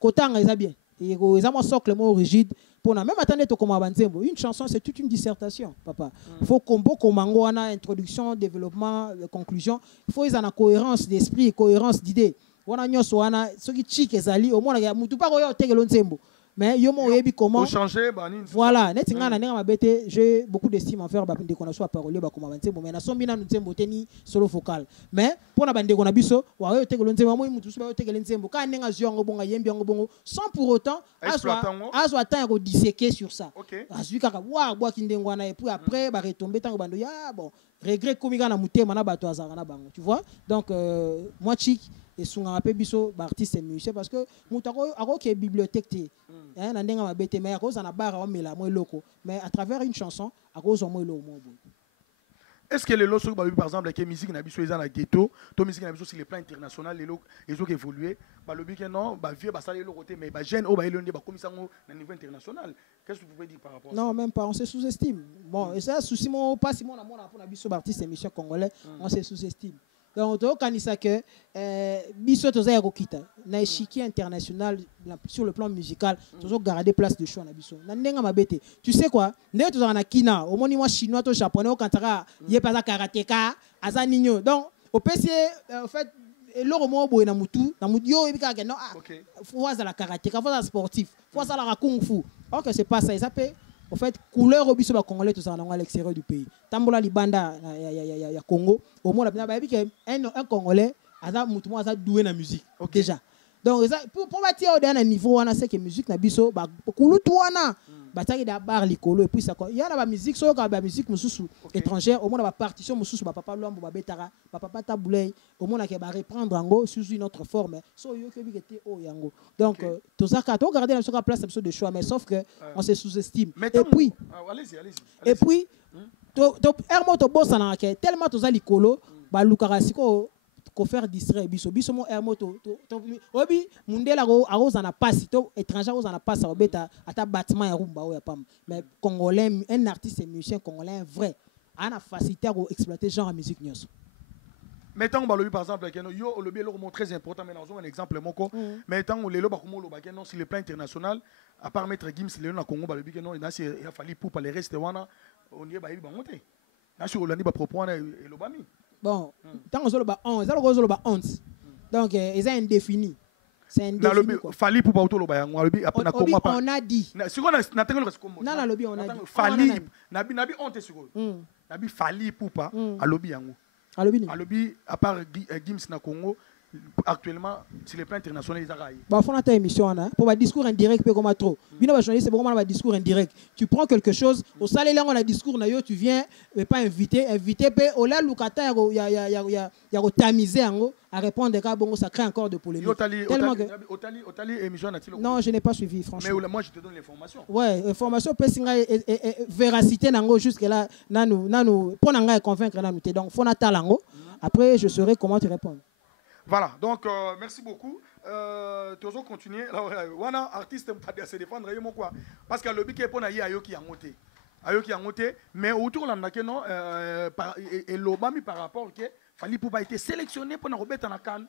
côté on bien. Et ils ont socle mot rigide pour même attendre to comme Banzembo. Une chanson c'est toute une dissertation, papa. Il faut combo komango ana introduction, développement, conclusion. Il faut ils en a cohérence d'esprit, cohérence d'idées. Wana nyoso wana soki chike ezali au moins mutu pa ko yo tegelo nzembo mais yo mo yebi comment changer voilà neti ngana nenga mabete j'ai beaucoup d'estime en faire ba ndeko na so parole ba koma nzembo mais na sombi na nzembo teni solo vocal mais pour na bandeko na biso wa yo tegelo nzembo mo mutu so ba yo tegelo nzembo ka nenga ziongo bonga yembi yango bongo sans pour autant aso attend ko disséquer sur ça azui kaka wa bwa kindengo na et puis après ba retomber tango bando ya bon regret komika na mutema na bato azaka na bango tu vois donc moi chic et souvent un peu biso artiste et musicien parce que mutako ako ke bibliothèque te hein na ndenga mabete mais ako na bara mela mo loko mais à travers une chanson ako zo mo lo mo. Est-ce que les lots par exemple que musique na biso ezana ghetto to musique na biso sur le plan international les lots ils ont évolué ba lobi que non ba vieux ba sala le côté mais ba jeune o ba elonde ba komisango na niveau international qu'est-ce que vous pouvez dire par rapport à ça? Non même pas on se sous-estime bon et ça souci mo pas si mon pour na biso artiste et musicien congolais on se sous-estime. Donc, que biso toza kokita na échiquier international sur le plan musical toujours garder place de choix na biso na ndenga mabete tu sais quoi ndé toza na kina au moni moi chinois to japonais au kantara yé pas karatéka aza ninyo donc au PC en fait eloko mo boye na mutu yo ebika ke non faut voir la karaté faut voir sportif faut voir la kung fu OK c'est pas ça ça peut en fait couleur obiso ba congolais tout ça à l'extérieur du pays tambola libanda ya Congo au moins la ba que un congolais aza mutu mo aza doué na musique déjà donc ça pour bâtir au dernier niveau on a c'est que musique na biso ba kulutu wana bataki da bar likolo et puis ça il y a la musique so ka ba musique mususu étrangère au moins ba partition mususu ba papa lwambo ba betara ba papa tabulay au moins que ba reprendre ango sous une autre forme so yo ke bikete o yango donc tout ça ka to garder la place de choix mais sauf que on se sous-estime et puis allez-y et puis to ermo to bossa na ke tellement to za likolo ba lukara siko ko faire distraire biso mo ermo to obi mundela go aroza na passe to étranger aroza na passe obeta ata bâtiment ya rumba o ya pam mais congolais un artiste et musicien congolais vrai ana facilité à exploiter genre musique nyos mettons balobi par exemple yo lobi le mot très important mais dans un exemple moko mais tant le lo ba komo lo ba non sur le plan international à part mettre Gims le na Congo balobi que non il a fallu pour les restes wana on y ba yi ba monter na sur olani ba propos et lo ba mi. Bon, tant que ba 11, alors que ba 11. Donc ils ont indéfini. C'est indéfini. Fali pour pas auto lo ba yango lobi apena Congo pas. On a dit. Siko na tengo le Congo. Non lobi on a dit. Fali nabi honte siko. Nabi fali pour pas a lobi yango. A lobi à part Gims na Congo actuellement sur le plan international ils arrivent. Bah faut ta émission là pour un discours indirect peu comme trop. Bino ba journaliste c'est beaucoup un discours indirect. Tu prends quelque chose au salé là on a discours na yo tu viens mais pas invité pe au là lukata ya tamiser yango à répondre ka bongo ça crée encore de polémique. Tellement que Otali émission na tilo. Non, je n'ai pas suivi franchement. Mais moi je te donne l'information. Ouais, information peut singa véracité nango jusque là nanu pour nanga convaincre nanu te donc faut na talango. Après je saurai comment te répondre. Voilà, donc merci beaucoup. Tu vas continuer. Wana artiste pas se défendre yo quoi parce que le but est pour na ayoki yangote. Ayoki yangote mais autour là na que non et l'obami par rapport que fallait pour pas être sélectionné pour na remettre na CAN.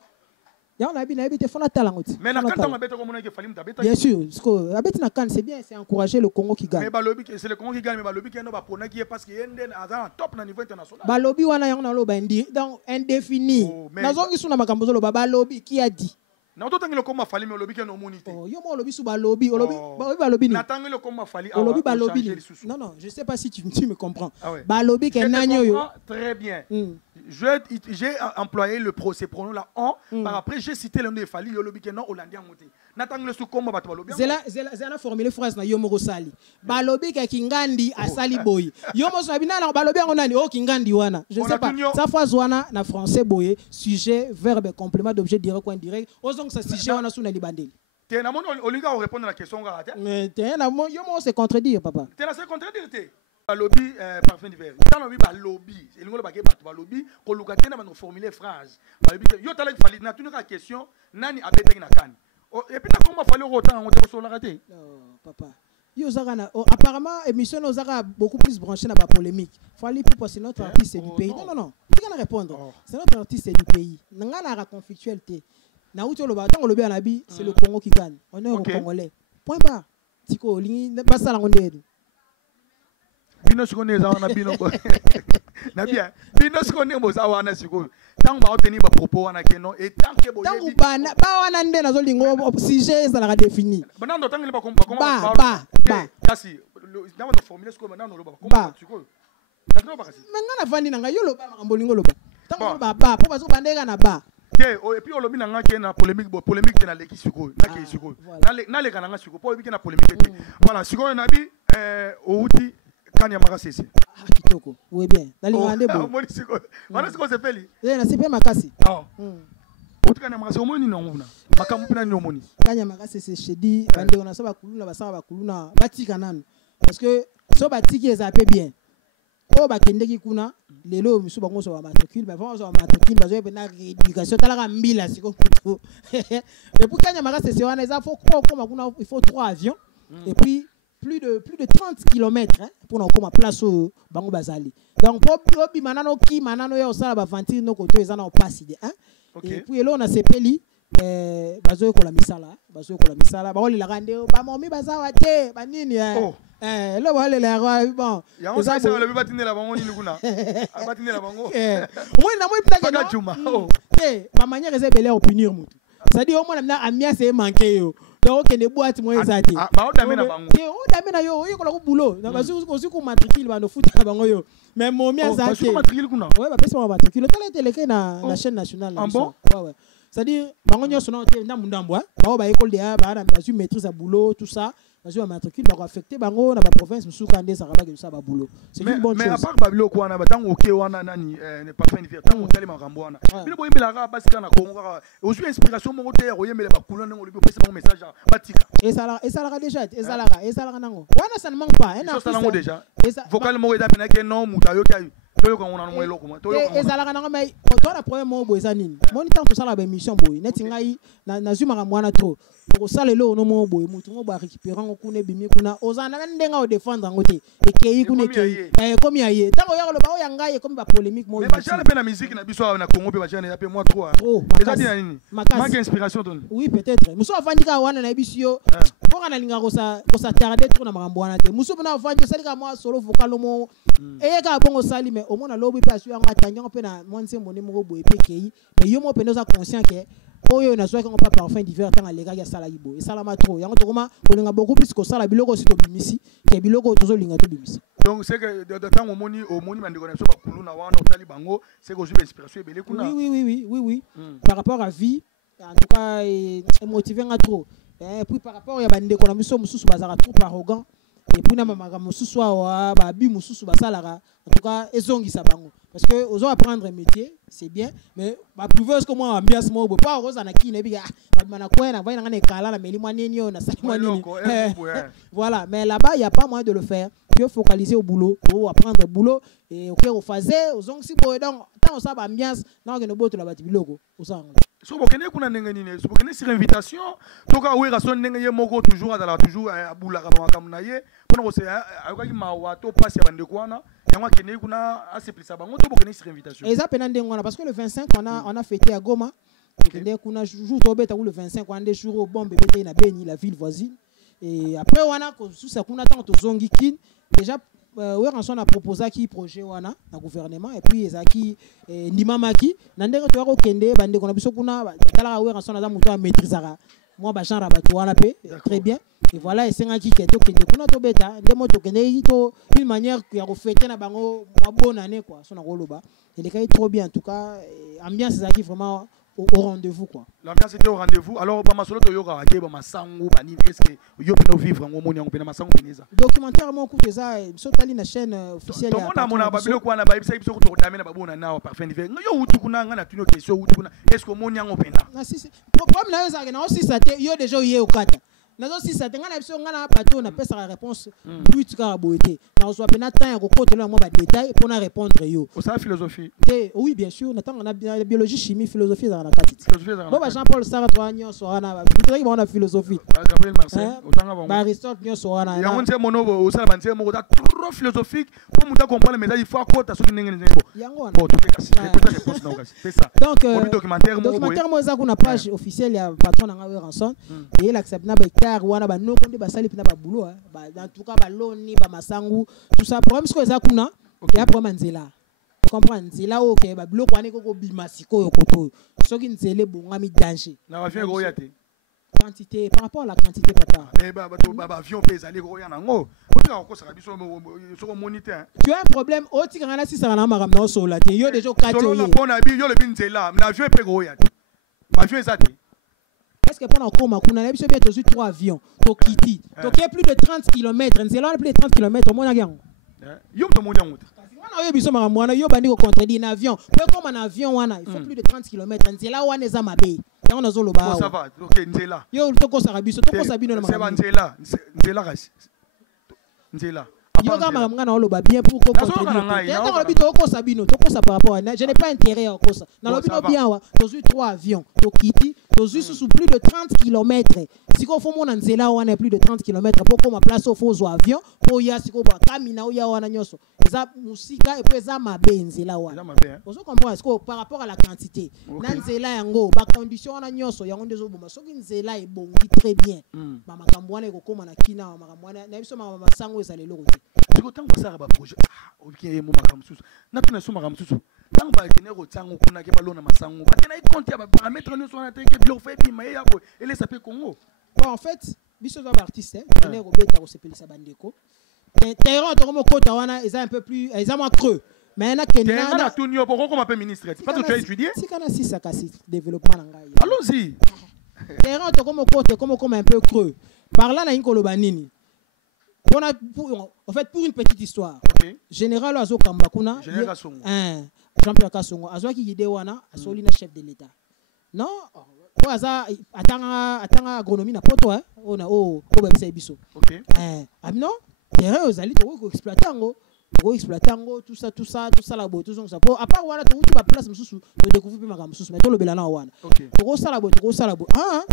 Ya na bi na te fona talangote. Mais na CAN mabeta comme on que fallait m'tabeta. Bien sûr, parce que abeti na CAN c'est bien, c'est encourager le Congo qui gagne. Mais balobi c'est le Congo qui gagne mais balobi que no ba pona qui est parce que yende à top na niveau international. Balobi wana yango na loba donc indéfini. Nazongi suna makambo zo loba balobi qui a dit. Na ototangile comme fallait mais balobi que no monité. Oh yo mo lobi su balobi, balobi ni. Na tangile comme fallait balobi balobi. Non non, je sais pas si tu me comprends. Balobi que nanyo yo. Très bien. J'ai employé ces pronoms là par après j'ai cité le nom de Fali Yolobi que non hollandais monté natang le sous comme bato balobi zela formulé phrase na yomo sali balobi ka kingandi asali boy yomo so bina na balobi ngo nani o kingandi wana je sais pas ça phrase wana na français boye sujet verbe complément d'objet direct ou indirect ozong ça sujet wana sous na libandeli te na mon oliga répondre à la question ngara mais te na mon yomo se contredire papa te na se contredire te lobby parfum d'hiver tant lobby ba lobby et ngolo ba ke bato ba lobby ko lukate na ba formuler phrase ba lobby yo tala fali na tunu ka question nani abetaki na kan et puis na comment fallait autant on te so la raté non papa yo zaka na apparemment émission no zaka beaucoup plus branché na ba polémique fallait pour passer notre artiste du pays non tu vas répondre c'est notre artiste du pays nga na conflictualité na uto lo ba tant lobby na bi c'est le Congo qui gagne on est au Congolais point barre tiko lingi ba sala ngondé bino sikone za wana bino ko na bien bino sikone mo za wana siko tant ba obtenir ba propos wana ke non et tant que bo yebi tant ba wana nde na zo lingo sujet ça la défini banando tant que ba comment ba kasi na wana formuler siko banando lo ba comment siko tant ba kasi menga na vandi na yo lo ba makambo lingo lo ba tant ba po ba zo bandeka na ba et puis olobi nanga ke na polémique te na leki siko na ke siko na le kananga siko po bi ke na polémique te voilà siko na bi outi Kanya Makasisi. Kitoko. Oui bien. Dans les rendez-vous. Voilà ce qu'on s'est fait li. Na sipe makasi. Ah. Kanya Makasisi omoni na nguna. Makamu pina ni omoni. Kanya Makasisi shedi bande on a ça ba kuluna ba ça ba kuluna batika nanu. Parce que so batiki ezape bien. O ba kendeki kuna lelo misu bango so ba matricule ba vont so ba matricule ba zo pe na éducation talaka mbila siko. Et pour Kanya Makasisi wana ça faut comme kuna il faut 3 avions et puis plus de 30 km pour nous comme place au Bango Bazali. Donc pour bi manano ki manano ya osala ba ventile no koto ezana au passide hein. Et puis là on a ces peli bazo ko la misala ba la rande ba momi bazawa te ba nini lo ba le la bon ya on ça le batiner la bango ni kuna batiner la bango moi na moi plage te ba manière c'est belé au punir mutu ça dit au moins na amia c'est manqué yo donc ne boîte moi ezati ba o damena bango o damena yo ko la ko boulot na bazu ko matricule ba no futa bango yo mais momi azati ko matricule kuna ouais ba pesa ma matricule tala télé na chaîne nationale là ouais c'est-à-dire bango nyoso na te ndambwa ba école de ba na bazu maîtrise à boulot tout ça bazu matricule ba affecter bango na ba province musuka ndé ça ba ke ça ba boulot c'est une bonne chose mais à part babilo ko wana batango ke wana nani ne pas fin faire tango tali makambo wana bino boyembe la ka basika na Congo ka ozu inspiration mo te oyembe ba kulo ngo le pesa bango message batika et ça la déjà et ça la nango wana ça ne manque pas ça nango déjà vocal mo eda pena ke non mutayo ka toyo ko ngona mo eloko mo toyo ko ezalaka nango mais toi problème mo boza nini moniteur to sala ba émission boy neti ngai na zuma mwana trop ko sala lo no mo boy mutu mo ba récupérer ngo kuna bimi kuna ozana ndenga o défendre ngo te ekei kuna ekei komi aye tango yako lo ba o yangai comme ba polémique mo mais ba jale pe na musique na biso na Congo pe ba jale yape moi trop eza dina nini manque inspiration ton oui peut-être muso afandika wana na bisio pour ana linga ko sa tarder trop na makambo wana te muso na afandi salika moi solo vocal mo eyeka bongo sali mais au moins na lobi pa su anga tanyo pe na monse moni mo boye pe kei mais yo mo pe no za conscient que oyo na soki on pas parfum divers tant alega ya sala yibo et sala ma trop yango to koma ko linga beaucoup plus ko sala biloko si to bimisi ke biloko tozo linga to bimisi donc c'est que de temps au moni mandiko na so ba kuluna wana otali bango c'est que je vais inspiration ebele kuna oui par rapport à vie en tout cas motivé nga trop et puis par rapport ya bandeko na miso mususu bazaka trop arrogant et puis na mama mususu wa ba bi mususu basalara en tout cas ezongisa bango parce que aux apprendre un métier c'est bien mais ba prouver que moi ambiance mo pas rosa na kine bi ba na kwena va na kala na meli mwa nini na sali mwa nini voilà mais là-bas il y a pas moyen de le faire tu veux focaliser au boulot ou apprendre boulot et OK au fazer aux ongsi boy donc tant ça ba ambiance na que no boto la bati biloko osa so bokene kuna ndenge nini so bokene sur invitation toka we rason ndenge ye moko toujours à toujours abula ka makamna ye pona ko se ayokaki mawa to passe ya bande kwana yango kene kuna aseplisa bango to bokene sur invitation et ça pendant ndenge parce que le 25 on a fêté à Goma kende kuna jour to beta le 25 on des jours bombe beta na Beni la ville voisine et après on a sous ça kuna tant to zongi kin déjà on a proposé qui projet wana na gouvernement et puis ezaki ndimamaki na ndenge to ko kende bande kona biso kuna batala we on a muto a maîtrisera moi ba genre ba to wana pe très bien et voilà et senga ki keto kende kuna to beta ndemo to kende to une manière ya ko fêter na bango ma bonne année quoi sona ko loba et les cas trop bien en tout cas ambiance ezaki vraiment au rendez-vous quoi. L'ambiance était au rendez-vous. Alors ba masolo to yoka ke ba masangu ba ni est-ce que yo peno vivre ngo moni ngo pena masangu peneza. Documentaire mo kuté ça sotali na chaîne officielle ya. To mona ba bilo kwa na ba ibisa biso ko to damena ba bona na parfum divers. Yo utu kuna nga na tuno question utu kuna est-ce que moni ngo pena. Na si problème na yo ça na aussi ça te yo déjà yé okata. Nazo si ça tenga na biso ngana bateau na pesa la réponse brute ka boité na so pena temps ko côté là moi ba détail pour na répondre yo o ça philosophie oui bien sûr na tanga na biologie chimie philosophie za na katiti bon ba Jean-Paul Sartre to anyo so ana peut-être ba na philosophie Gabriel Marcel o tanga ba ba Aristote nyo so ana ya monte mono o sala banse mo ta trop philosophique pour muta comprendre mais il faut akota so ndenge ndenge yango bon tout est cassé peut-être réponse na okasi c'est ça donc documentaire mo za kuna page officielle ya patron na ngawe ranson et il accepte na ba wana ba no konde ba sali pina ba boulot ba en tout cas ba loni ba masangu tout ça problème ce que ça kuna ya problème nzela tu comprends nzela OK ba boulot kwane ko bima siko yo koto soki nzele bonga mi danger na avion ko yate quantité par rapport à la quantité papa mais ba avion pèse aller ko yana ngo otika ko saka biso so moniteur tu as un problème otika ngana si ça na makam na so la te yo déjà kati yo solo pona bi yo le binzela na avion pe ko yate avion ezate. Est-ce que pendant qu'on m'a connu, j'ai bien 3 avions, to kiti, to qui est plus de 30 km, c'est là plus de 30 km, mon avion. Yo to mon avion. On a besoin de moi, yo bandi ko contredire un avion. Pour comme un avion wana, il faut plus de 30 km, c'est là où on est à Mabé. On a zolo ba. Ça va, OK, nzela. Yo to ko sarabiso, to ko sabino na. C'est nzela, nzela ras. Nzela. Yo ga mangana oloba bien pour ko contredire. Et dans le to ko sabino, to ko sa par rapport à je n'ai pas intérêt à ko ça. Dans le bien wa, to 3 avions, to kiti juste sous plus de 30 km. Si on fait mon anzela on a plus de 30 km pour qu'on place au faux avion pour y a si on va caminer ou y a on a nyoso. Ça musika et puis ça ma benzela wa. Vous comprenez ce que par rapport à la quantité. Nanzela yango ba condition on a nyoso yango des oboma so nzela est bon très bien. Mama kambwana ko koma na kina mama kambwana na biso mama sango ezale loko. Si ko tango ça ba projet. OK mo makamsusu. Na tuna so makamsusu. Tant que tu n'es pas au Congo, tu balona masango. Tu n'as pas compté paramètres nous sont attaqués bio fait puis mais yako et les sapé Congo. Bon en fait, biso ba artiste, tu n'es robeta ko sepeli sa bandeko. Terrain to comme kota wana ils un peu plus ils moins creux. Mais na kenana na tout nyo pourquoi comme ministre. Pas que tu as étudié. Si kana si ça kasi développement ngai. Allons-y. Terrain to comme kota comme un peu creux. Par là na inkolo banini. On a en fait pour une petite histoire. OK. Général Azo Kambakuna. Général Songo. Jean-Pierre Kassongo azwa ki yide wana asoli na chef de l'état non o aza atanga agronomie na poto ona o bebisa biso OK amino terrain ozali to ko exploiter ngo tout ça la boto tout ça pour à part wana to uti ba place mususu to découvrir ma mususu mais to lobela na wana to sala bo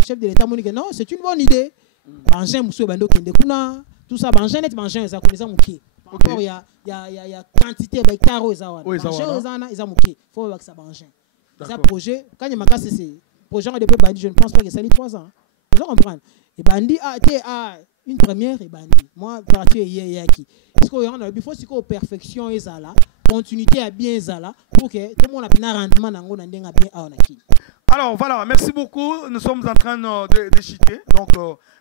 chef de l'état monique non c'est une bonne idée bangin mususu bando kende kuna tout ça bangin net bangin za connaissant muki. Encore il y a quantité d'hectares aux awana. Ils ont muké. Faut voir que ça mange. Ça projet quand il m'a cassé c'est projet depuis bandi je ne pense pas que ça lit 3 ans. Vous comprenez. Et bandi a une première et bandi. Moi parti hier qui. Est-ce qu'on a il faut que perfection est là, continuité à bien là pour que tout le monde a bien rendement dans on a bien qui. Alors voilà, merci beaucoup. Nous sommes en train de chiter. Donc,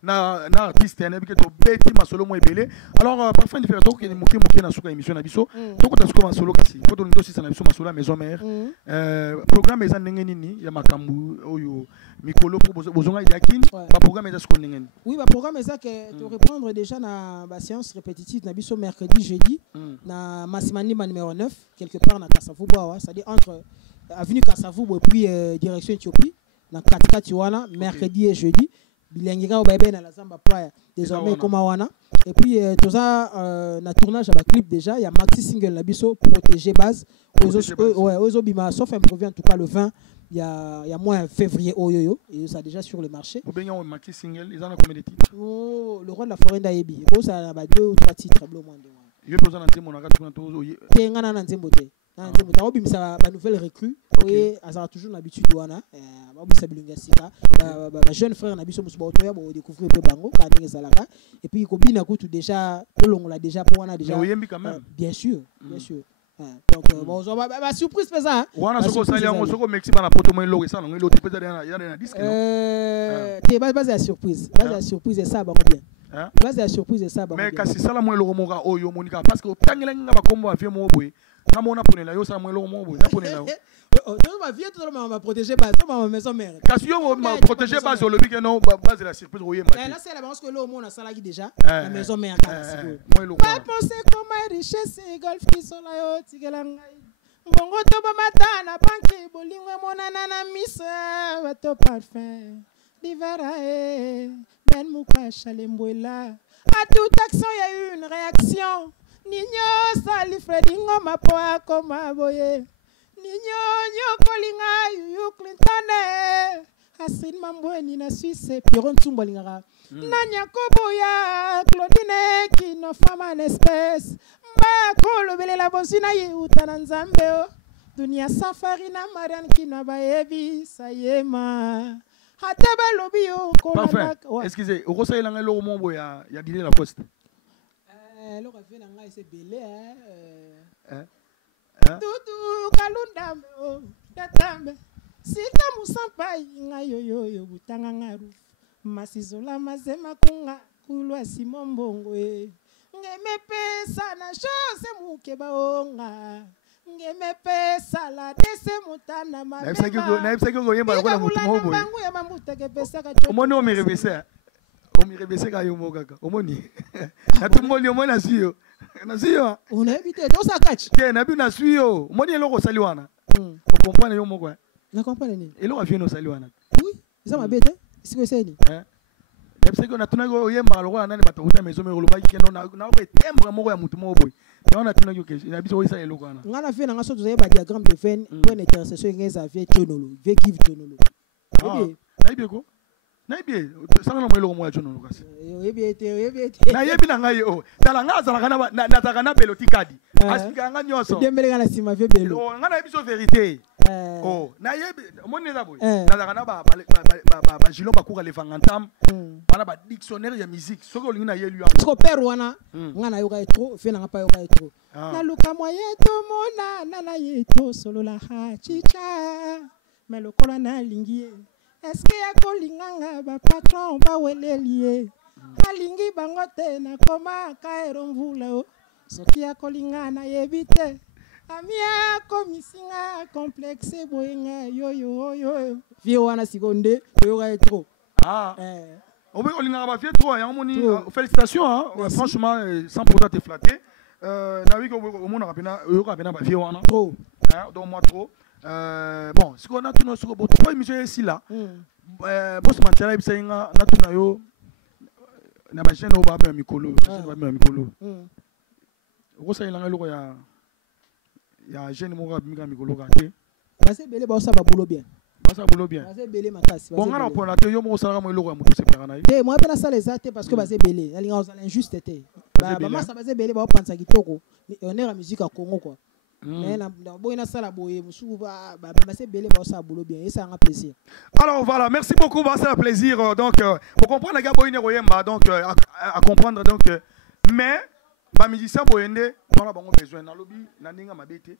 na artiste, na biketo beti masolo mo ebele. Alors parfois il fait donc que moké na suka émission na biso. Donc ta suka masolo kasi. Poto ndo sisa na biso masolo maison mère. Programme eza ndenge nini ya makambu oyo mikolo pour bozonga yakin. Ba programme eza suko ndenge. Oui, ba programme eza que de reprendre déjà na ba séance répétitive na biso mercredi jeudi na Massimani numéro 9 quelque part na Kasavubo, c'est-à-dire entre avenue Kasavubo et puis direction Éthiopie dans 4 Tiwana mercredi et jeudi bilengira obabe na la Zamba Playa désormais comme wana et puis tout ça na tournage à clip déjà il y a maxi single la biso protéger base aux bima sauf improvie en tout cas le 20 il y a moins février oyoyo et ça déjà sur le marché ou bien maxi single ils en ont combien de titres le roi de la forêt d'Ayebi ça a 2 ou 3 titres blo moins de je besoin d'entrer mon agent tout tengana na nzembote na obimisa ba nouvelle recrue et azara toujours l'habitude wana ba obisa bilunga sika ba jeune frère na biso musu ba otoya ba découvrir pe bango ka ndenge salaka et puis ko bina kutu déjà kolongola déjà pour wana déjà bien sûr donc bon ba surprise pe ça wana soko sali yango soko Mexique bana poto mo lo ça ngo lo te peut-être ya na disque non te base à surprise et ça ba bien base à surprise et ça ba mais kasi sala mo lo moka oyo monika parce que tangela nga ba kombo avie mo boy na mona ponela yo sala mo lo mo boy na ponela tout ma vie tout le monde protéger base ma maison mère kasi yo ma protéger base le week non base la surprise royer mais là c'est la parce que là au monde a salaki déjà la maison mère pas penser comme richesse golf qui sont là yo tigela ngai bongo to ba matana banki bolingo monana na misa bato parfum divarae ben mukasha lembwela à toute action il y a eu une réaction Nino sali Fredingo mapoa koma boye Nino kolinga yu Clinton Hassin Mambweni na Suisse Piron Tsumbolingara Nanya koboya Claudine kino fama n'espèce Mba kolo bele la bosina ye utana nzambe Dunia safari na Marianne kino baebi sayema Hataba lobio kola. Parfait. Excusez, au conseil là le moment où il y a guidé la poste. Le revenu là c'est belé Tutu kalunda o datambe Sita musampa inga yo butanga ngaru Masizola mazema kunga kulwa simombongo Ngemepe sana chose mukeba onga Ngemepe sala dese mutana mama Naipsa kiko yemba lokola mutu mobo Bangu ya mamuta kepesa ka Omoni o mirevese Omirevese ka yo kaka omoni Natumoli omoni asiyo Nasiyo Ona évité to sa catch Ke na bi na suyo omoni eloko saliwana O comprendre yo moko Na comprendre ni eloko vient saliwana Oui ça m'a bête Est-ce que c'est ni Naipsa kiko natuna ko yemba lokola nani bata uta mezo mero lobaki keno na ko tembre moko ya mutu mobo On a tout na biso isa eloko na ngana fait na so to ba diagramme de veine pour une intersection ngeza vie tionolo vie give tionolo nayebi ko nayebi sana na mwelo mo ya jono lokasi nayebi na ngai o tala nga azalaka na nataka na belo tikadi asika nga nyoso dembele kana sima ve belo o nga na biso vérité oh nayebi moni za boy nataka na ba jilo bakura le vangantam bana ba dictionnaire ya musique soko lingi na yelu ya soko père wana nga na yoka etro fe na pa yoka etro na luka moye to mona na yeto solo la ha chicha mais le kola na lingi est-ce que ya kolinganga ba patron ba welelie alingi bango te na koma kaero mvula o soki ya kolinga na yebite amia komisinga complexe boyenga yo vie wana sikonde yoka etro on linga ba vie trop ya moni félicitations hein franchement sans pourtant te flatter na wi ko mona rapena yoka rapena ba vie wana trop donc moi trop bon ce qu'on a tout nos beaucoup trois émissions ici là boss Mantela ibisenga na tuna yo na ba chaîne oba ba mikolo ba mikolo rosa ilanga loko ya jeune mo ga mika mikolo ka te base belé ba osaba boulot bien base belé makasi bon ngana pona te yo mo sala mo loko ya moto separa na te moi pena sala ezate parce que base belé alinga osala injuste te ba masa base belé ba opanza kitoko honneur à musique à Congo quoi. Mais alors voilà, merci beaucoup, c'est un plaisir. Donc, pour comprendre, les gars, donc à comprendre, donc, mais, les musiciens, on a besoin d'un lobby,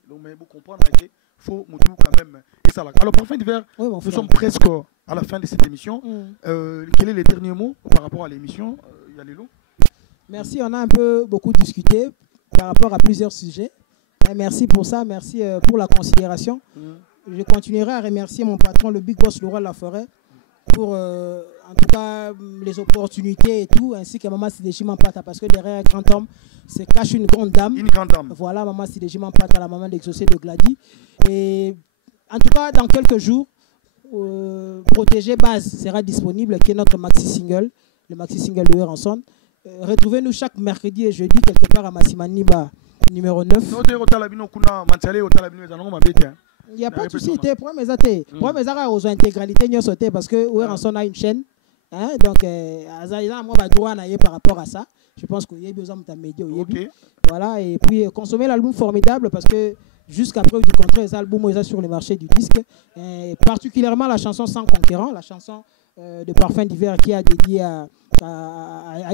donc, pour comprendre, il faut quand même. Et ça, alors, parfum d'hiver, nous sommes presque à la fin de cette émission. Quel est le dernier mot par rapport à l'émission Yalelo? Merci, on a un peu beaucoup discuté par rapport à plusieurs sujets. Merci pour ça, merci pour la considération. Je continuerai à remercier mon patron, le Big Boss, le roi de la forêt, pour en tout cas les opportunités et tout, ainsi que Maman Sideji Mampata, parce que derrière un grand homme se cache une grande dame. Une grande dame. Voilà, Maman Sideji Mampata, la maman d'Exaucé de Glady. Et en tout cas, dans quelques jours, Protégé Base sera disponible, qui est notre maxi single, le maxi single de Ranson. Retrouvez-nous chaque mercredi et jeudi, quelque part à Massimaniba. Numéro 9. Il n'y a pas de souci, pour mes athées. Pour mes athées, aux intégralités, nous sauter parce que Ranson a une chaîne. Donc, par rapport à ça, je pense qu'il y a besoin de média. Voilà, et puis consommer l'album formidable parce que jusqu'à preuve du contraire, les albums sont sur le marché du disque. Et particulièrement la chanson Sans Conquérant, la chanson de Parfum d'hiver qui a dédié à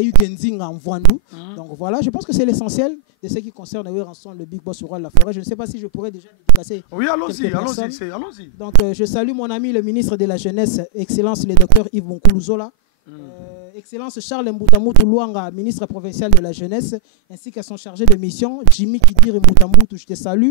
Ukenzing en Voindou. Donc voilà, je pense que c'est l'essentiel de ce qui concerne Ranson, le Big Boss au roi de la forêt. Je ne sais pas si je pourrais déjà dédicacer. Oui, allons-y. Donc je salue mon ami le ministre de la Jeunesse, Excellence le docteur Yves Bonkoulouzola. Excellence Charles Mboutamoutou Luanga, ministre provincial de la Jeunesse, ainsi qu'à son chargé de mission, Jimmy Kidiri Mboutamoutou, je te salue.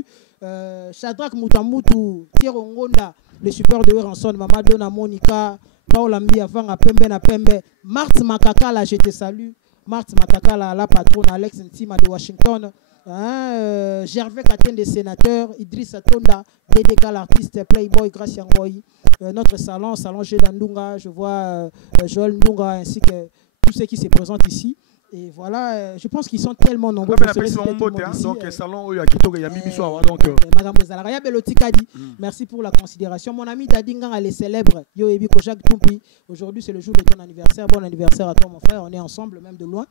Shadrach Mboutamoutou, Thierry Ngonda, le support de Ranson, Mamadona Monica, Paul Ambi, avant à Pembe na Pembe, Marthe Makakala, je te salue. Marthe Makakala, la patronne, Alex Ntima de Washington, Gervais Katen des sénateurs, Idriss Atonda, DDK l'artiste, Playboy, Gracia Ngoy, notre salon Gédandunga, je vois Joël Ndunga, ainsi que tous ceux qui se présentent ici. Et voilà, je pense qu'ils sont tellement nombreux. Merci pour la considération. Mon ami Dadingan, elle est célèbre. Yo Ebi Kojak Tumpi. Aujourd'hui, c'est le jour de ton anniversaire. Bon anniversaire à toi, mon frère. On est ensemble, même de loin.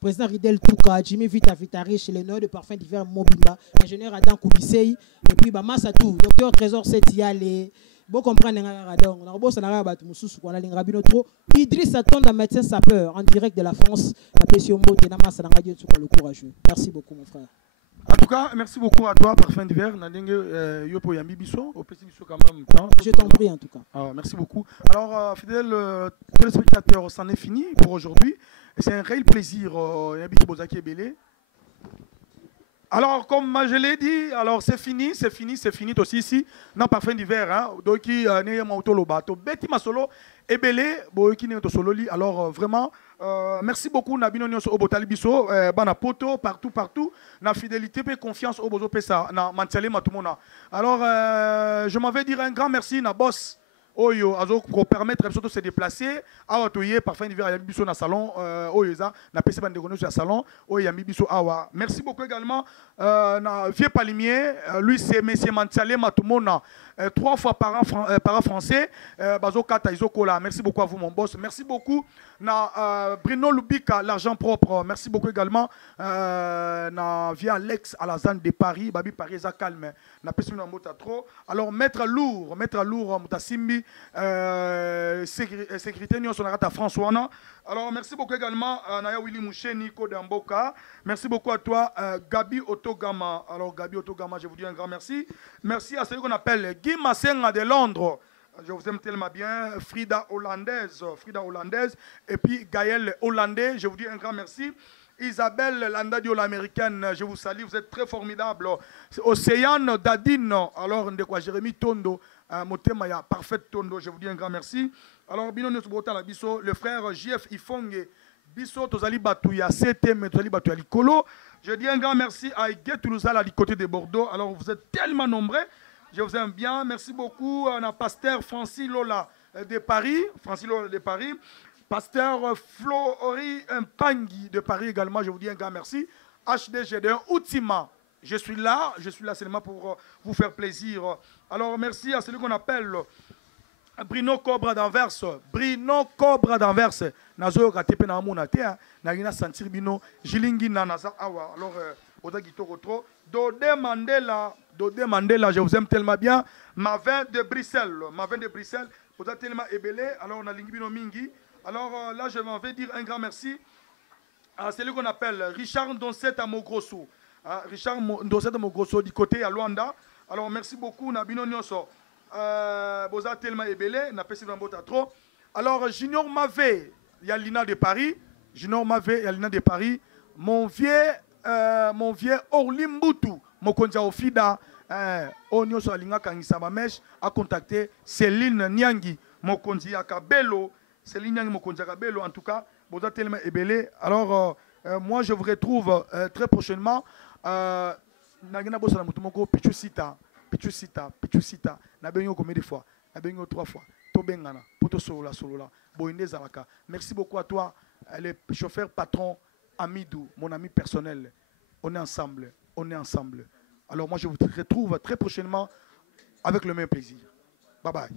Président Ridel Touka, Jimmy Vita Vitari, chez les Nord de Parfum d'hiver Mobimba, ingénieur Adam Koubisei, et puis Massatou, docteur Trésor Setiale. Bon comprendre donc on a beau ça n'a pas battu mususu qu'on a l'ingabino trop Idriss Atonda médecin sapeur en direct de la France la pression moté na massa na radio tout le courageux. Merci beaucoup mon frère. En tout cas, merci beaucoup à toi Parfum d'hiver Nandenge yopo yambi biso au petit biso quand même temps. Je t'en prie en tout cas. Merci beaucoup. Alors fidèles téléspectateurs, c'en est fini pour aujourd'hui. C'est un réel plaisir Yabiki Bozaki Belé. Alors, comme je l'ai dit, alors c'est fini aussi ici, dans Parfum d'hiver, hein, donc il y a un auto bateau, Betty Masolo, Ebele, boyki ne solo li. Alors vraiment, merci beaucoup Nabino Nyos Obotali Biso, bana poto partout, na fidélité et confiance au bozo pesa, na Mantele Matumona. Alors, je m'en vais dire un grand merci na boss. Oyo azo pour permettre de se déplacer à Otoye Parfum d'hiver ya biso na salon oyoza na PC bande de sur salon oya biso awa. Merci beaucoup également na Vieux Palimier, lui c'est monsieur Mantale Matumona, 3 fois par an français. Bazokata Izokola. Merci beaucoup à vous, mon boss. Merci beaucoup. Bruno Lubika, l'argent propre. Merci beaucoup également. Via Alex Alazane de Paris. Babi Paris, ça calme. Na personne n'a mot trop. Alors, Maître Lourd, Moutasimbi, sécurité, nous sommes à François. Alors, merci beaucoup également à Naya Willy Mouché, Nico Damboka. Merci beaucoup à toi, Gabi Otogama. Alors, Gabi Otogama, je vous dis un grand merci. Merci à celui qu'on appelle Guy Massenga de Londres. Je vous aime tellement bien. Frida Hollandaise. Et puis Gaël Hollandais. Je vous dis un grand merci. Isabelle Landadio l'américaine, je vous salue, vous êtes très formidable. Océane Dadine, alors de quoi Jérémy Tondo, Motemaya, parfait Tondo, je vous dis un grand merci. Alors, le frère JF Ifonge, Bisso Tozali Batouya, CT, Tozali Batouya Likolo. Je dis un grand merci à Iguet Toulousal à du côté de Bordeaux. Alors, vous êtes tellement nombreux, je vous aime bien. Merci beaucoup à pasteur Francis Lola de Paris. Pasteur Flori Mpangui de Paris également, je vous dis un grand merci. HDG1 Outima, je suis là seulement pour vous faire plaisir. Alors merci à celui qu'on appelle Bruno Cobra d'Anvers. Nazo Katepe na monate, na sentir bino Jilingi na naza awa. Alors oda gitoko trop. Dodé Mandela, je vous aime tellement bien. Mavin de Bruxelles, oda tellement ébélé. Alors on a lingi bino mingi. Alors là, je vais dire un grand merci à celui qu'on appelle Richard Ndonset à Mogrosso. Richard Ndonset à Mogrosso du côté à Luanda. Alors merci beaucoup, Nabino Nyoso. Boza tellement ébélé, n'a pas si trop. Alors Junior Mavé, il y a Lina de Paris. Mon vieux Orlimbutu, Mokonja Ofida, Onyoso Alinga Kangisa Mamesh, a contacté Céline Nyangi, Mokonji Akabelo. Céline Nyangi Mokonji Akabelo, en tout cas, Boza tellement ébélé. Alors, moi, je vous retrouve très prochainement. Nagina Bosa Mutumoko, Pichusita. Nabenyo combien de fois? Nabenyo 3 fois. Tobengana, Poto Solola. Boinde Zalaka. Merci beaucoup à toi, le chauffeur patron Amidou, mon ami personnel. On est ensemble. Alors, moi, je vous retrouve très prochainement avec le même plaisir. Bye bye.